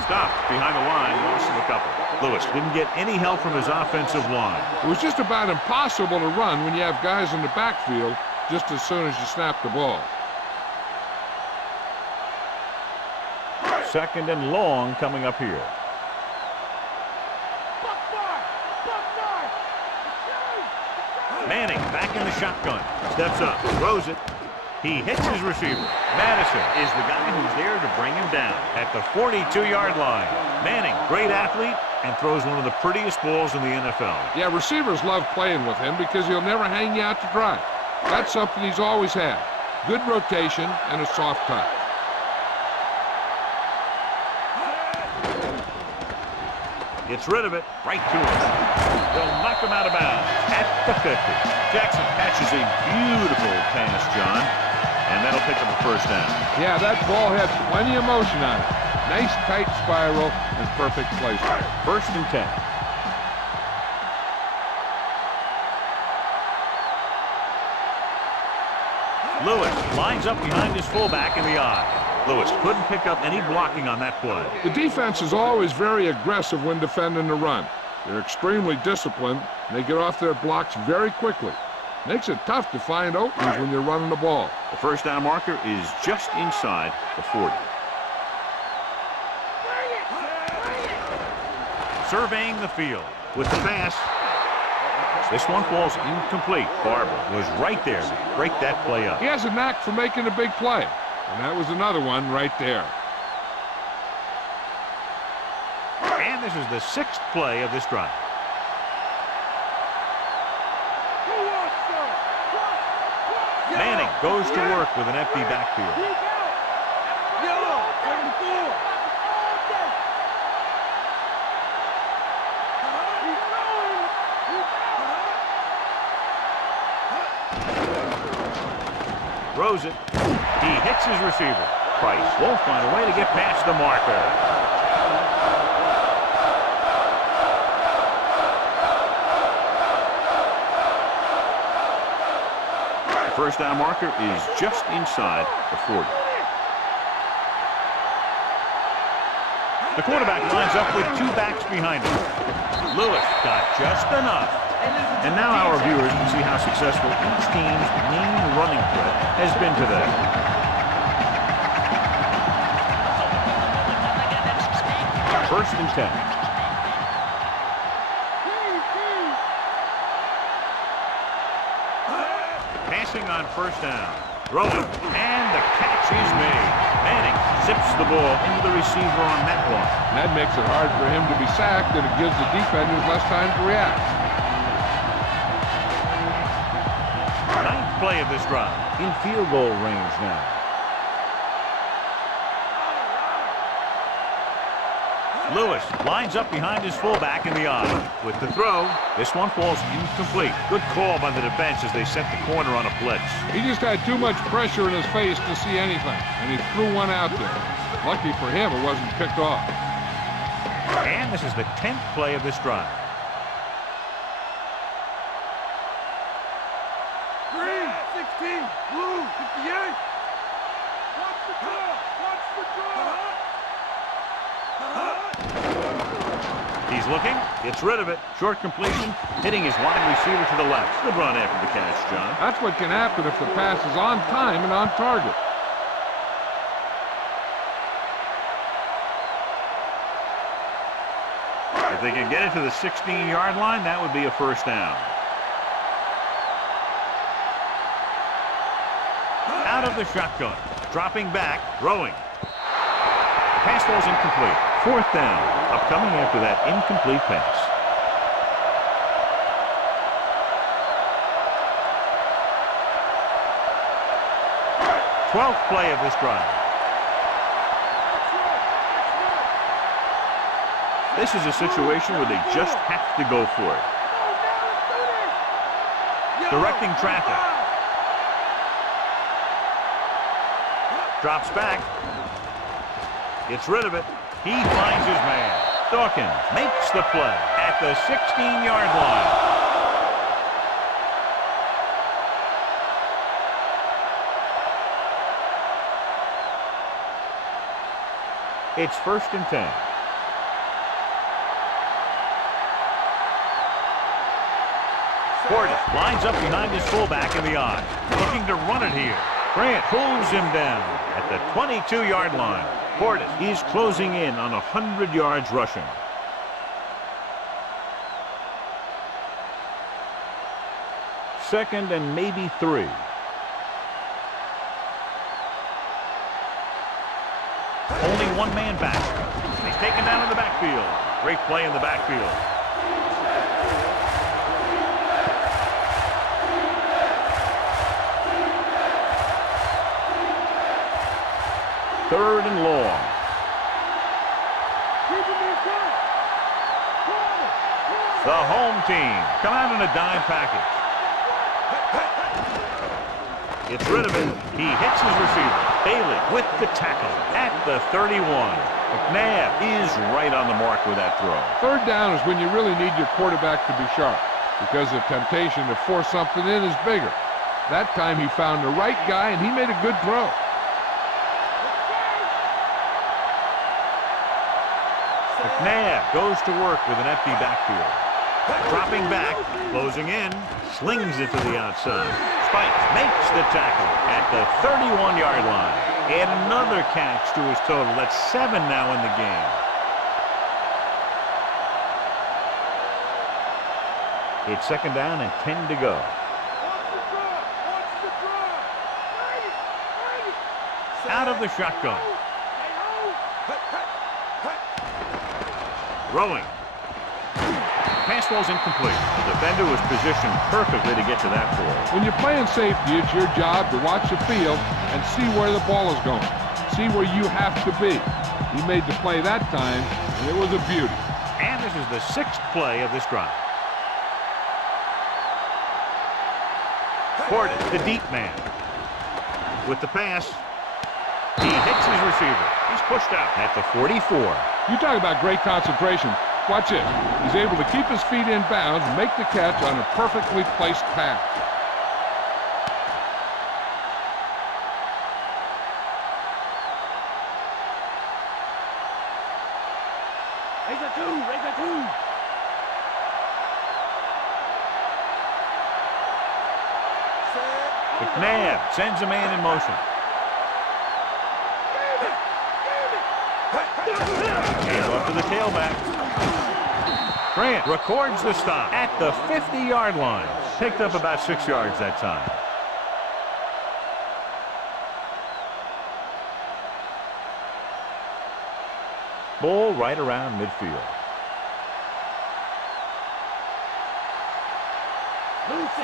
Stopped behind the line, lost him a couple. Lewis didn't get any help from his offensive line. It was just about impossible to run when you have guys in the backfield just as soon as you snap the ball. 2nd and long coming up here. Manning back in the shotgun. Steps up, throws it. He hits his receiver. Madison is the guy who's there to bring him down at the 42-yard line. Manning, great athlete, and throws one of the prettiest balls in the NFL. Yeah, receivers love playing with him because he'll never hang you out to dry. That's something he's always had. Good rotation and a soft touch. Gets rid of it, right to him. They'll knock him out of bounds at the 50. Jackson catches a beautiful pass, John, and that'll pick up a 1st down. Yeah, that ball had plenty of motion on it. Nice tight spiral and perfect placement. 1st and 10. Lewis lines up behind his fullback in the I. Lewis couldn't pick up any blocking on that play. The defense is always very aggressive when defending the run. They're extremely disciplined, and they get off their blocks very quickly. Makes it tough to find openings when you're running the ball. The 1st down marker is just inside the 40. Surveying the field with the pass. This one falls incomplete. Barber was right there to break that play up. He has a knack for making a big play, and that was another one right there. And this is the 6th play of this drive. Manning goes to work with an empty backfield. Throws it. He hits his receiver. Price won't find a way to get past the marker. The 1st down marker is just inside the 40. The quarterback lines up with 2 backs behind him. Lewis got just enough. And now our viewers can see how successful each team's main running threat has been today. First and 10. Passing on 1st down. Throwing, and the catch is made. Manning zips the ball into the receiver on that one. And that makes it hard for him to be sacked, and it gives the defenders less time to react. 9th play of this drive. In field goal range now. Lewis lines up behind his fullback in the I. With the throw, this one falls incomplete. Good call by the defense as they set the corner on a blitz. He just had too much pressure in his face to see anything, and he threw one out there. Lucky for him, it wasn't picked off. And this is the 10th play of this drive. Green, 16, blue, 58. Watch the draw, watch the draw. He's looking, gets rid of it. Short completion, hitting his wide receiver to the left. Good run after the catch, John. That's what can happen if the pass is on time and on target. they can get it to the 16-yard line, that would be a first down. Out of the shotgun, dropping back, throwing. The pass falls incomplete. Fourth down, upcoming after that incomplete pass. 12th play of this drive. This is a situation where they just have to go for it. Directing traffic. Drops back. Gets rid of it. He finds his man. Dawkins makes the play at the 16-yard line. It's 1st and 10. Portis lines up behind his fullback in the I. Looking to run it here. Grant pulls him down at the 22-yard line. Portis is closing in on 100 yards rushing. Second and maybe 3. Only one man back. He's taken down in the backfield. Great play in the backfield. Third and long. The home team come out in a dime package. Gets rid of it. He hits his receiver. Bailey with the tackle at the 31. McNabb is right on the mark with that throw. Third down is when you really need your quarterback to be sharp because the temptation to force something in is bigger. That time he found the right guy and he made a good throw. McNabb goes to work with an empty backfield. Dropping back, closing in, slings it to the outside. Spikes makes the tackle at the 31-yard line. And another catch to his total. That's 7 now in the game. It's 2nd down and 10 to go. Out of the shotgun. Throwing. Pass ball's incomplete. The defender was positioned perfectly to get to that ball. When you're playing safety, it's your job to watch the field and see where the ball is going. See where you have to be. He made the play that time, and it was a beauty. And this is the 6th play of this drive. Portis, the deep man. With the pass, he hits his receiver. He's pushed out at the 44. You talk about great concentration. Watch this. He's able to keep his feet in bounds and make the catch on a perfectly placed pass. McNabb sends a man in motion. Hands off to the tailback. Grant records the stop at the 50-yard line. Picked up about 6 yards that time. Ball right around midfield.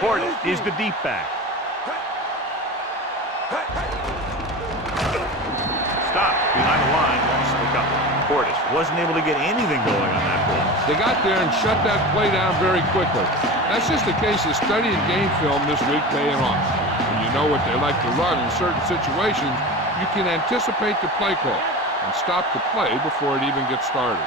Portis is the deep back. Stop behind the line, lost the couple. Portis wasn't able to get anything going on that ball. They got there and shut that play down very quickly. That's just a case of studying game film this week paying off. When you know what they like to run in certain situations, you can anticipate the play call and stop the play before it even gets started.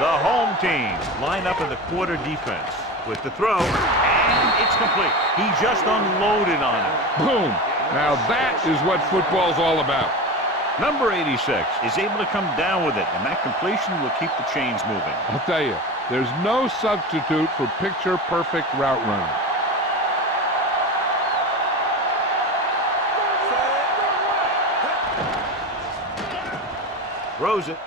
The home team line up in the quarter defense with the throw, and it's complete. He just unloaded on it. Boom! Now that is what football's all about. Number 86 is able to come down with it, and that completion will keep the chains moving. I'll tell you, there's no substitute for picture-perfect route running. Throws it.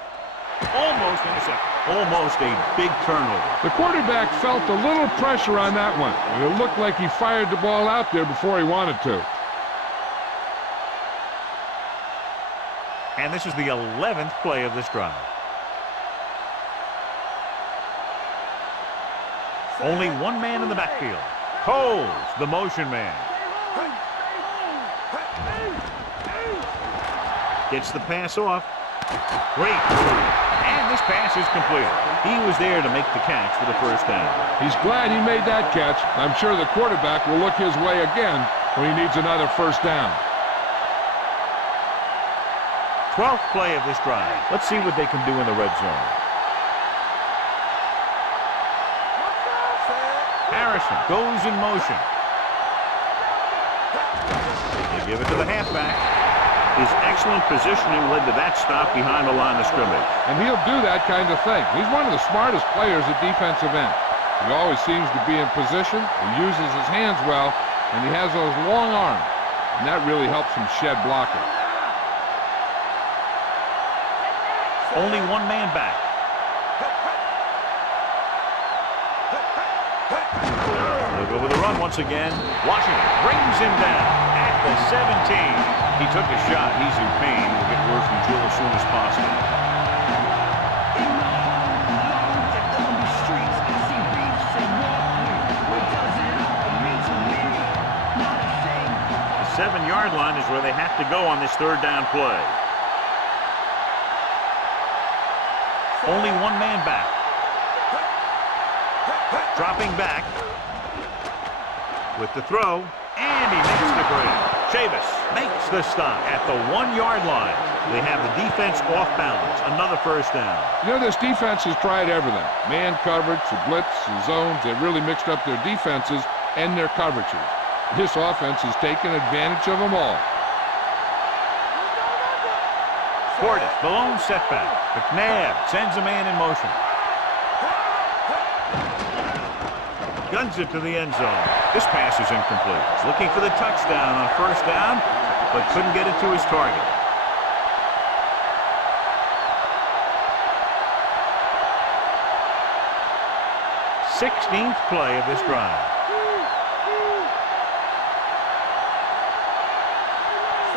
Almost intercepted. Almost a big turnover. The quarterback felt a little pressure on that one, and it looked like he fired the ball out there before he wanted to. And this is the 11th play of this drive. Only one man in the backfield. Coles, the motion man. Gets the pass off. Great move. And this pass is completed. He was there to make the catch for the first down. He's glad he made that catch. I'm sure the quarterback will look his way again when he needs another first down. 12th play of this drive. Let's see what they can do in the red zone. Harrison goes in motion. They give it to the halfback. His excellent positioning led to that stop behind the line of scrimmage. And he'll do that kind of thing. He's one of the smartest players at defensive end. He always seems to be in position. He uses his hands well, and he has those long arms. And that really helps him shed blocking. Only one man back. They'll go with the run once again. Washington brings him down at the 17. He took a shot. He's in pain. We'll get word from Jill as soon as possible. The 7-yard line is where they have to go on this third down play. Only one man back. Dropping back with the throw, and he makes the break. Chavis makes the stop at the 1-yard line. They have the defense off balance. Another first down. You know, this defense has tried everything. Man coverage, the blitz, the zones. They've really mixed up their defenses and their coverages. This offense has taken advantage of them all. Portis, the lone setback. McNabb sends a man in motion. Guns it to the end zone. This pass is incomplete. He's looking for the touchdown on first down, but couldn't get it to his target. Sixteenth play of this drive.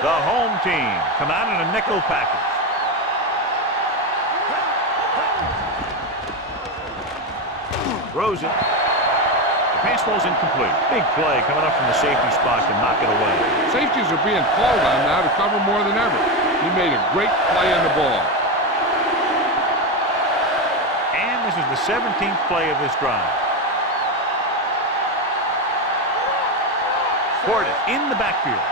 The home team come out in a nickel package. Throws it. Pass ball's incomplete. Big play coming up from the safety spot to knock it away. Safeties are being called on now to cover more than ever. He made a great play on the ball. And this is the 17th play of this drive. Portis in the backfield.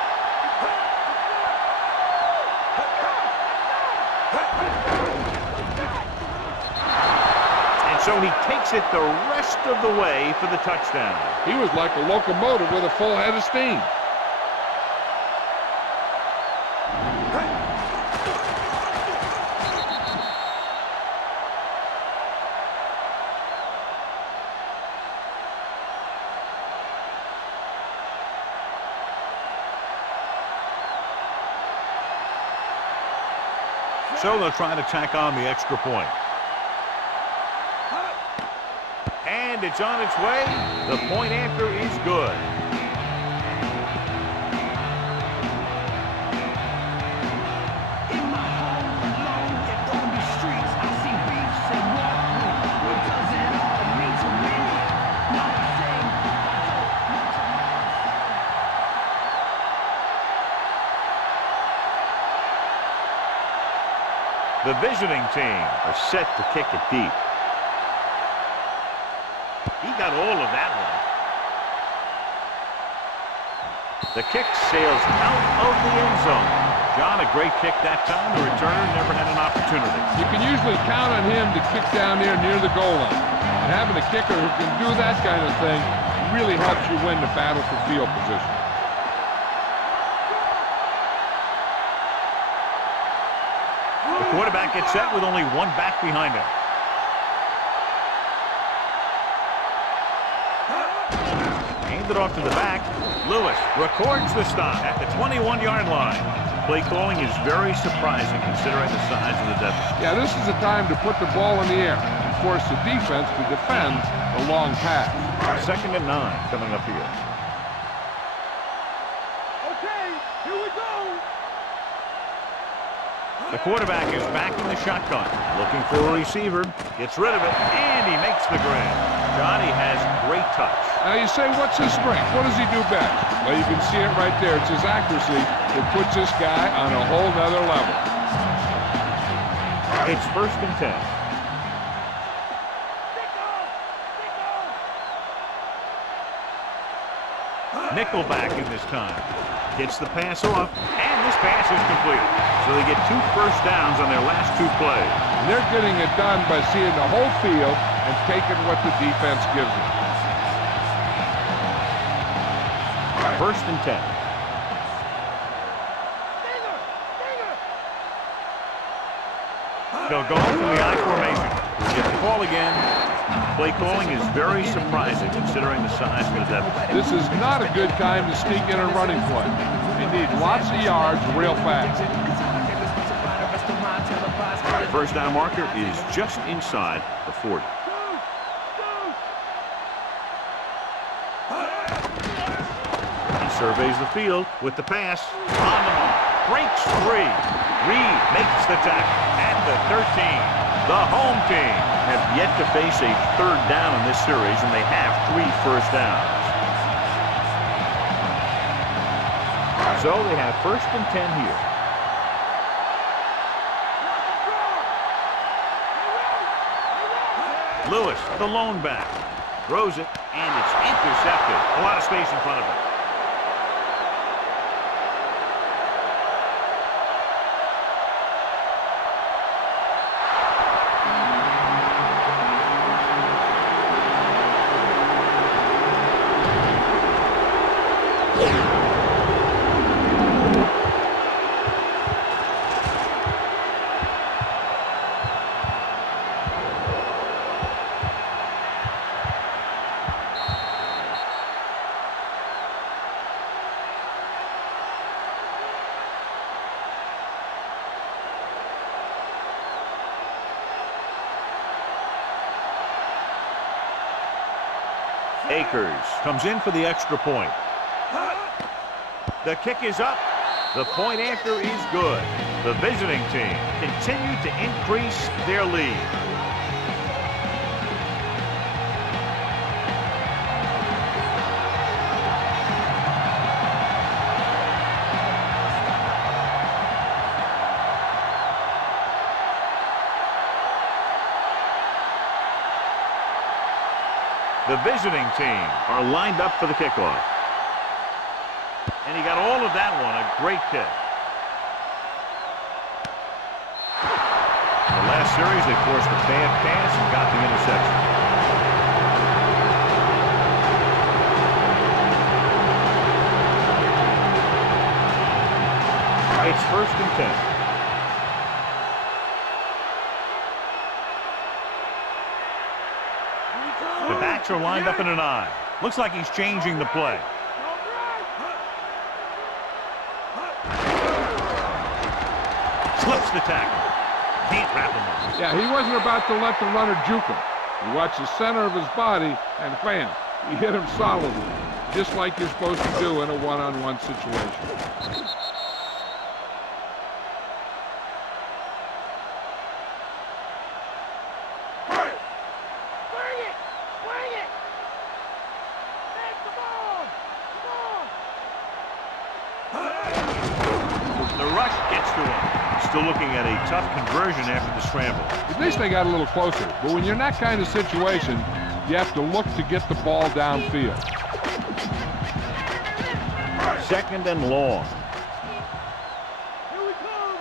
So he takes it the rest of the way for the touchdown. He was like a locomotive with a full head of steam. So they'll try to tack on the extra point. And it's on its way. The point after is good. In my home, alone, and on the streets, I see beefs and walk through. What does it all mean to me? Not a thing. The visiting team are set to kick it deep. He got all of that one. The kick sails out of the end zone. John, a great kick that time. The returner never had an opportunity. You can usually count on him to kick down there near the goal line. And having a kicker who can do that kind of thing really helps you win the battle for field position. The quarterback gets set with only one back behind him. Hand it off to the back. Lewis records the stop at the 21-yard line. Play calling is very surprising considering the size of the deficit. Yeah, this is the time to put the ball in the air and force the defense to defend the long pass. 2nd and 9 coming up here. Okay, here we go. The quarterback is back in the shotgun. Looking for a receiver. Gets rid of it, and he makes the grab. Johnny has great touch. Now you say, what's his strength? What does he do best? Well, you can see it right there. It's his accuracy that puts this guy on a whole nother level. It's 1st and 10. Nickelback in this time. Gets the pass off, and this pass is completed. So they get 2 first downs on their last 2 plays. And they're getting it done by seeing the whole field and taking what the defense gives them. 1st and 10. They'll go from the I formation. Get the call again. Play calling is very surprising considering the size of the deficit. This is not a good time to sneak in a running play. You need lots of yards real fast. First down marker is just inside the 40. He surveys the field with the pass. On the mark. Breaks free. Reed makes the tackle at the 13. The home team have yet to face a 3rd down in this series, and they have 3 first downs. So they have 1st and 10 here. Lewis, the lone back, throws it, and it's intercepted. A lot of space in front of him. Akers comes in for the extra point. The kick is up. The point after is good. The visiting team continue to increase their lead. The visiting team are lined up for the kickoff. And he got all of that one, a great kick. In the last series, they forced a bad pass and got the interception. It's 1st and 10. The backs are lined up in an I. Looks like he's changing the play. Slips the tackle. Can't wrap him up. Yeah, he wasn't about to let the runner juke him. He watched the center of his body, and bam, he hit him solidly, just like you're supposed to do in a one-on-one situation. Still looking at a tough conversion after the scramble. At least they got a little closer. But when you're in that kind of situation, you have to look to get the ball downfield. 2nd and long. Here we come.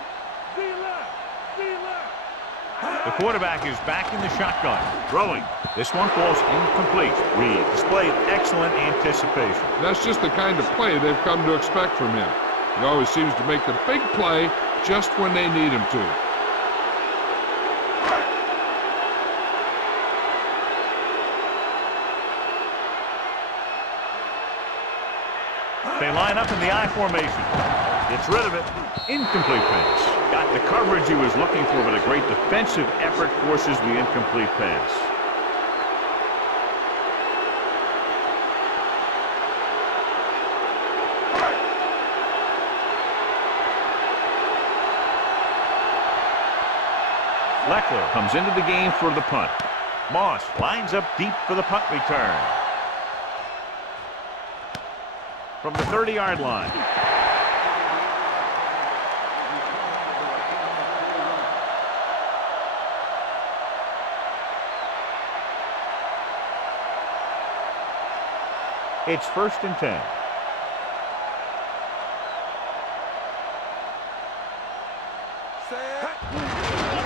See left. See left. The quarterback is back in the shotgun. Throwing. This one falls incomplete. Reed displayed excellent anticipation. That's just the kind of play they've come to expect from him. He always seems to make the big play just when they need him to. They line up in the I formation. Gets rid of it. Incomplete pass. Got the coverage he was looking for, but a great defensive effort forces the incomplete pass. Leckler comes into the game for the punt. Moss lines up deep for the punt return. From the 30-yard line. It's 1st and 10.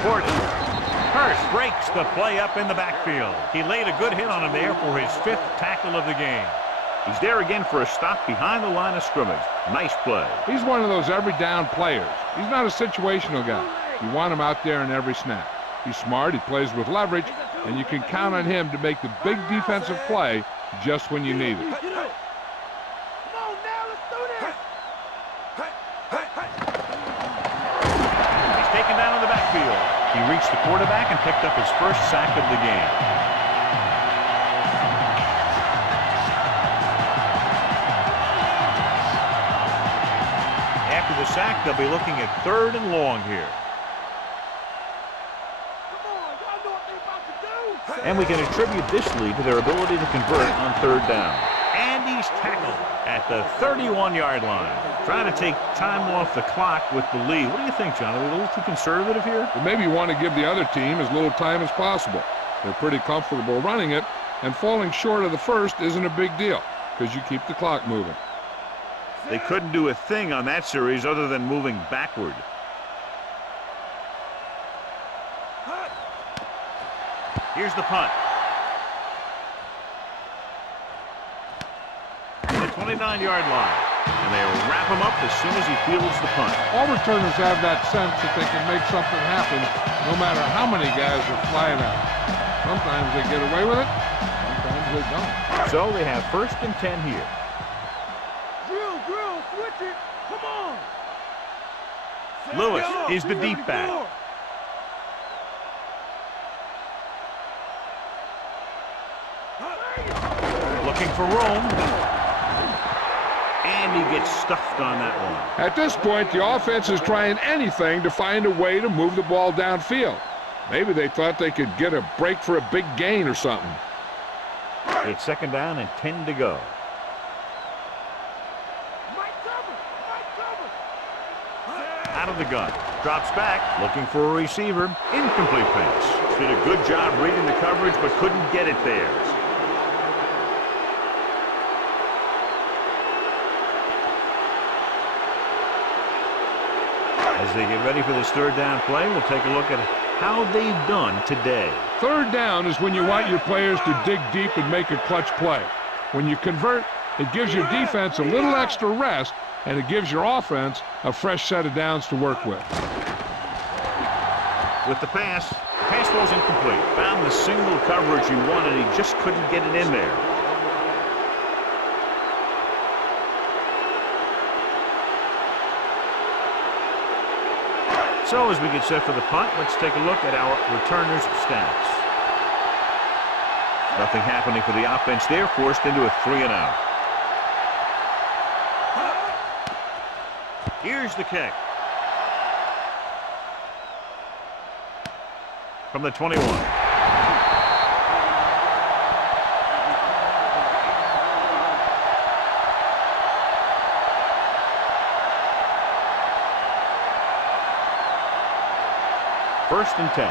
Gordon. Hurst breaks the play up in the backfield. He laid a good hit on him there for his 5th tackle of the game. He's there again for a stop behind the line of scrimmage. Nice play. He's one of those every down players. He's not a situational guy. You want him out there in every snap. He's smart, he plays with leverage, and you can count on him to make the big defensive play just when you need it. He's taken down in the backfield. He reached the quarterback and picked up his 1st sack of the game. After the sack, they'll be looking at 3rd and long here. And we can attribute this lead to their ability to convert on 3rd down. And he's tackled at the 31-yard line. Trying to take time off the clock with the lead. What do you think, John? Are we a little too conservative here? Well, maybe you want to give the other team as little time as possible. They're pretty comfortable running it, and falling short of the 1st isn't a big deal because you keep the clock moving. They couldn't do a thing on that series other than moving backward. Here's the punt. The 29-yard line. And they wrap him up as soon as he fields the punt. All returners have that sense that they can make something happen no matter how many guys are flying out. Sometimes they get away with it, sometimes they don't. So they have 1st and 10 here. Drill, switch it. Come on. Lewis is the deep back. Looking for room. And he gets stuffed on that one. At this point, the offense is trying anything to find a way to move the ball downfield. Maybe they thought they could get a break for a big gain or something. It's 2nd down and 10 to go. Out of the gun. Drops back. Looking for a receiver. Incomplete pass. Did a good job reading the coverage, but couldn't get it there. As they get ready for this 3rd down play, we'll take a look at how they've done today. 3rd down is when you want your players to dig deep and make a clutch play. When you convert, it gives your defense a little extra rest, and it gives your offense a fresh set of downs to work with. With the pass ball's incomplete. Found the single coverage he wanted. He just couldn't get it in there. So as we get set for the punt, let's take a look at our returners' stats. Nothing happening for the offense there, forced into a 3-and-out. Here's the kick. From the 21. First and 10.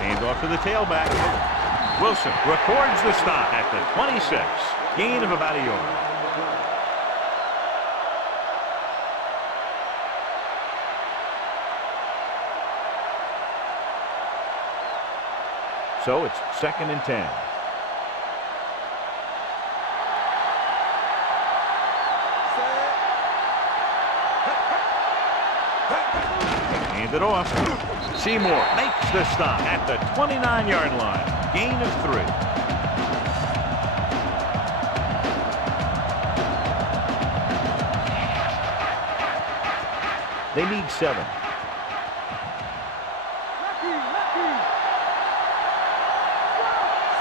Hands off to the tailback. Wilson records the stop at the 26. Gain of about a yard. So it's 2nd and 10. Hand it off. Seymour makes the stop at the 29-yard line. Gain of 3. They need 7.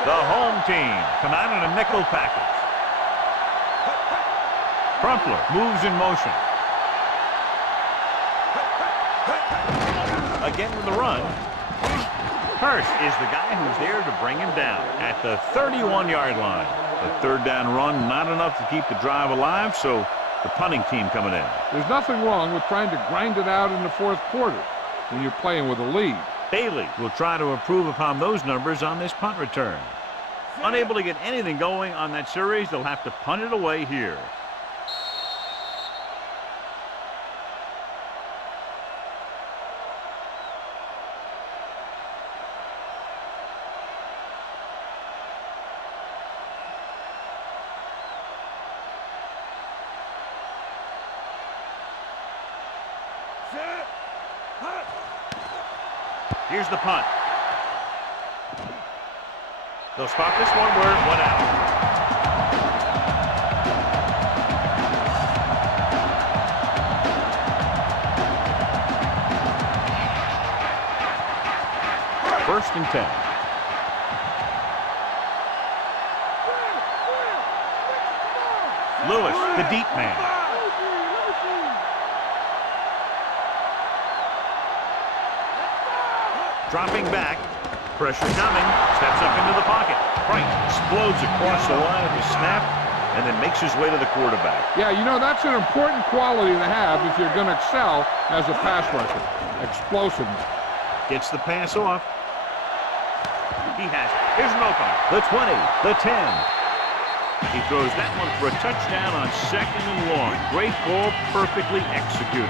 The home team come out in a nickel package. Crumpler moves in motion. Again with the run. Hurst is the guy who's there to bring him down at the 31-yard line. The third down run, not enough to keep the drive alive, so the punting team coming in. There's nothing wrong with trying to grind it out in the fourth quarter when you're playing with a lead. Bailey will try to improve upon those numbers on this punt return. Unable to get anything going on that series, they'll have to punt it away here. Here's the punt. They'll spot this one where it went out. First and 10. Lewis, the deep man. Dropping back. Pressure coming. Steps up into the pocket. Price explodes across the line at the snap and then makes his way to the quarterback. Yeah, you know, that's an important quality to have if you're going to excel as a pass rusher. Explosiveness. Gets the pass off. He has it. Here's an opener. The 20. The 10. He throws that one for a touchdown on 2nd and long. Great ball, perfectly executed.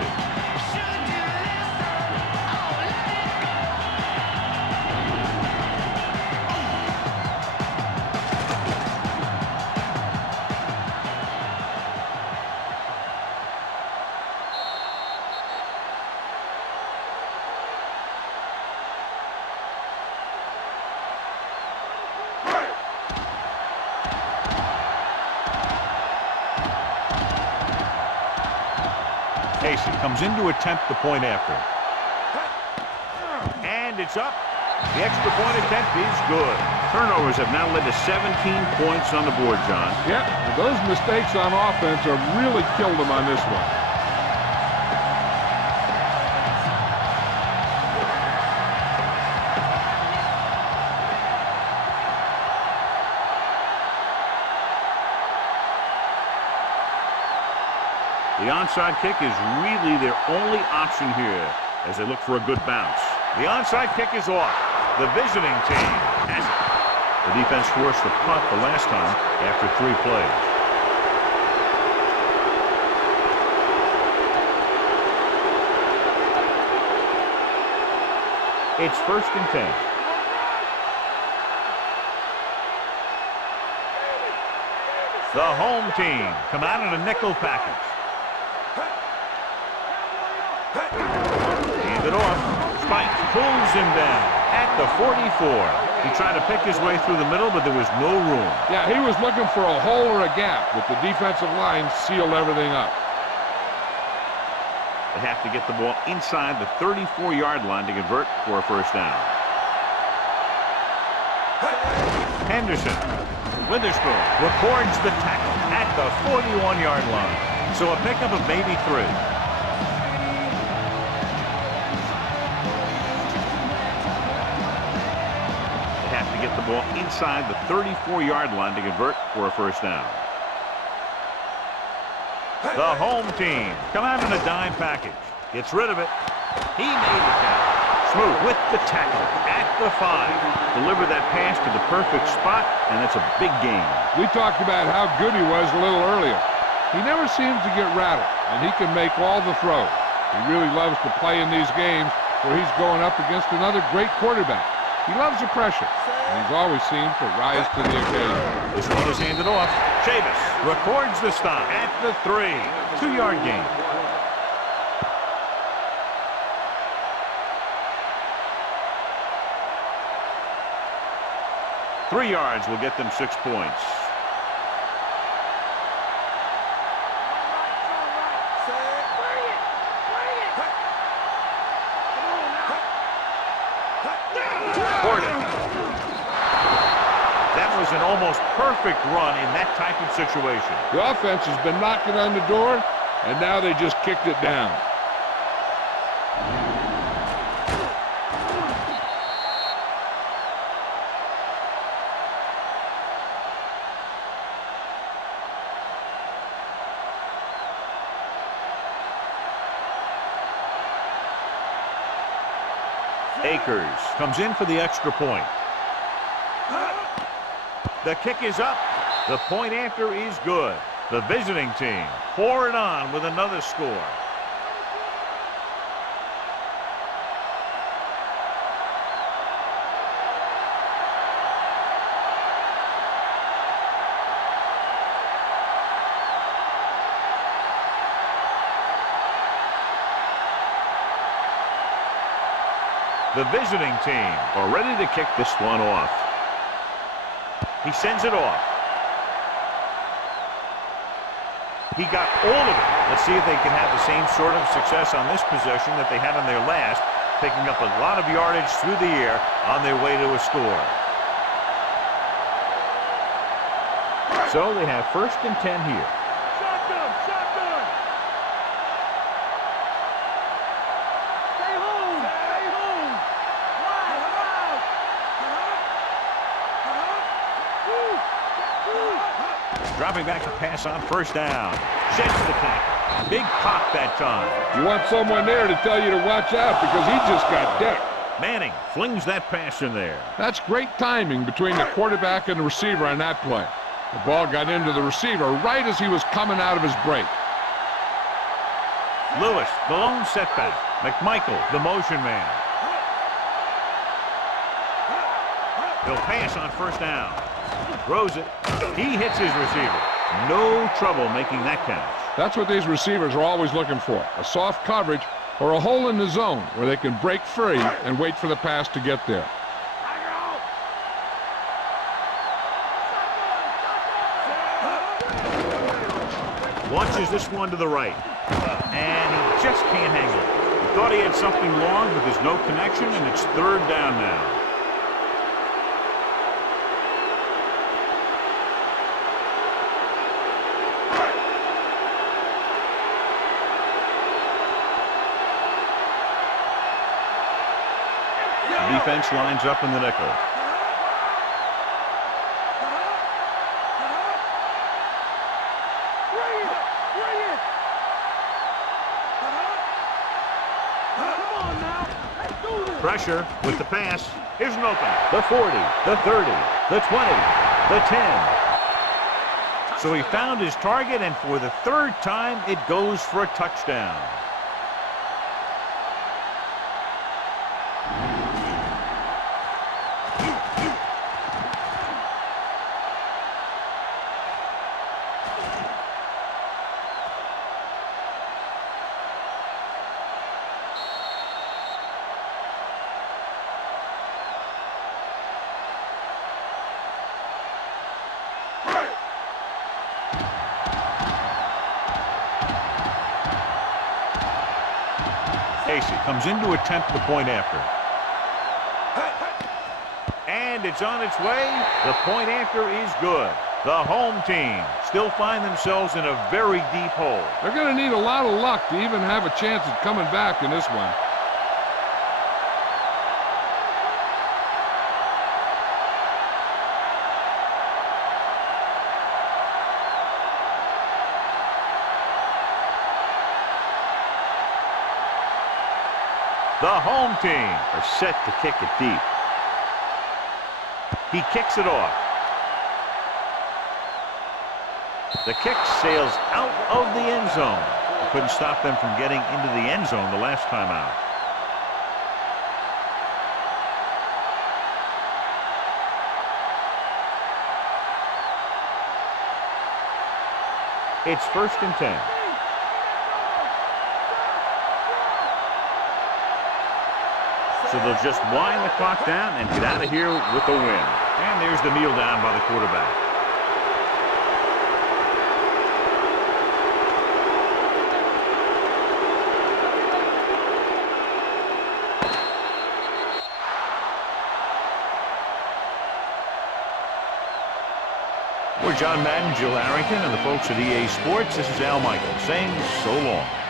Casey comes in to attempt the point after. And it's up. The extra point attempt is good. Turnovers have now led to 17 points on the board, John. Yeah, those mistakes on offense have really killed them on this one. The onside kick is really their only option here as they look for a good bounce. The onside kick is off. The visiting team has it. The defense forced the punt the last time after 3 plays. It's 1st and 10. The home team come out in a nickel package. Hand it off. Spike pulls him down at the 44. He tried to pick his way through the middle, but there was no room. Yeah, he was looking for a hole or a gap, but the defensive line sealed everything up. They have to get the ball inside the 34-yard line to convert for a first down. Henderson. Witherspoon records the tackle at the 41-yard line. So a pickup of maybe 3. Get the ball inside the 34-yard line to convert for a first down. The home team come out in a dime package. Gets rid of it. He made the tackle. Smoot with the tackle at the 5. Delivered that pass to the perfect spot, and that's a big gain. We talked about how good he was a little earlier. He never seems to get rattled, and he can make all the throws. He really loves to play in these games where he's going up against another great quarterback. He loves the pressure, and he's always seemed to rise to the occasion. This one is handed off. Chavis records the stop at the 3. 2-yard gain. 3 yards will get them 6 points. That was an almost perfect run in that type of situation. The offense has been knocking on the door, and now they just kicked it down. Akers comes in for the extra point. The kick is up. The point after is good. The visiting team pour it on with another score. The visiting team are ready to kick this one off. He sends it off. He got all of it. Let's see if they can have the same sort of success on this possession that they had on their last, picking up a lot of yardage through the air on their way to a score. So they have 1st and 10 here. Shotgun! Shotgun! Stay home! Stay home! Loud! Loud! Dropping back to pass on 1st down. Sheds the tackle. Big pop that time. You want someone there to tell you to watch out because he just got decked. Manning flings that pass in there. That's great timing between the quarterback and the receiver on that play. The ball got into the receiver right as he was coming out of his break. Lewis, the lone setback. McMichael, the motion man. He'll pass on 1st down. Throws it. He hits his receiver. No trouble making that catch. That's what these receivers are always looking for, a soft coverage or a hole in the zone where they can break free and wait for the pass to get there. Launches this one to the right. And he just can't hang it. He thought he had something long, but there's no connection, and it's 3rd down now. Defense lines up in the nickel. Pressure with the pass. Here's an opening. The 40, the 30, the 20, the 10. So he found his target, and for the 3rd time, it goes for a touchdown. Casey comes in to attempt the point after. And it's on its way. The point after is good. The home team still find themselves in a very deep hole. They're going to need a lot of luck to even have a chance at coming back in this one. The home team are set to kick it deep. He kicks it off. The kick sails out of the end zone. Couldn't stop them from getting into the end zone the last time out. It's 1st and 10. So they'll just wind the clock down and get out of here with the win. And there's the kneel down by the quarterback. For John Madden, Jill Harrington, and the folks at EA Sports, this is Al Michaels saying so long.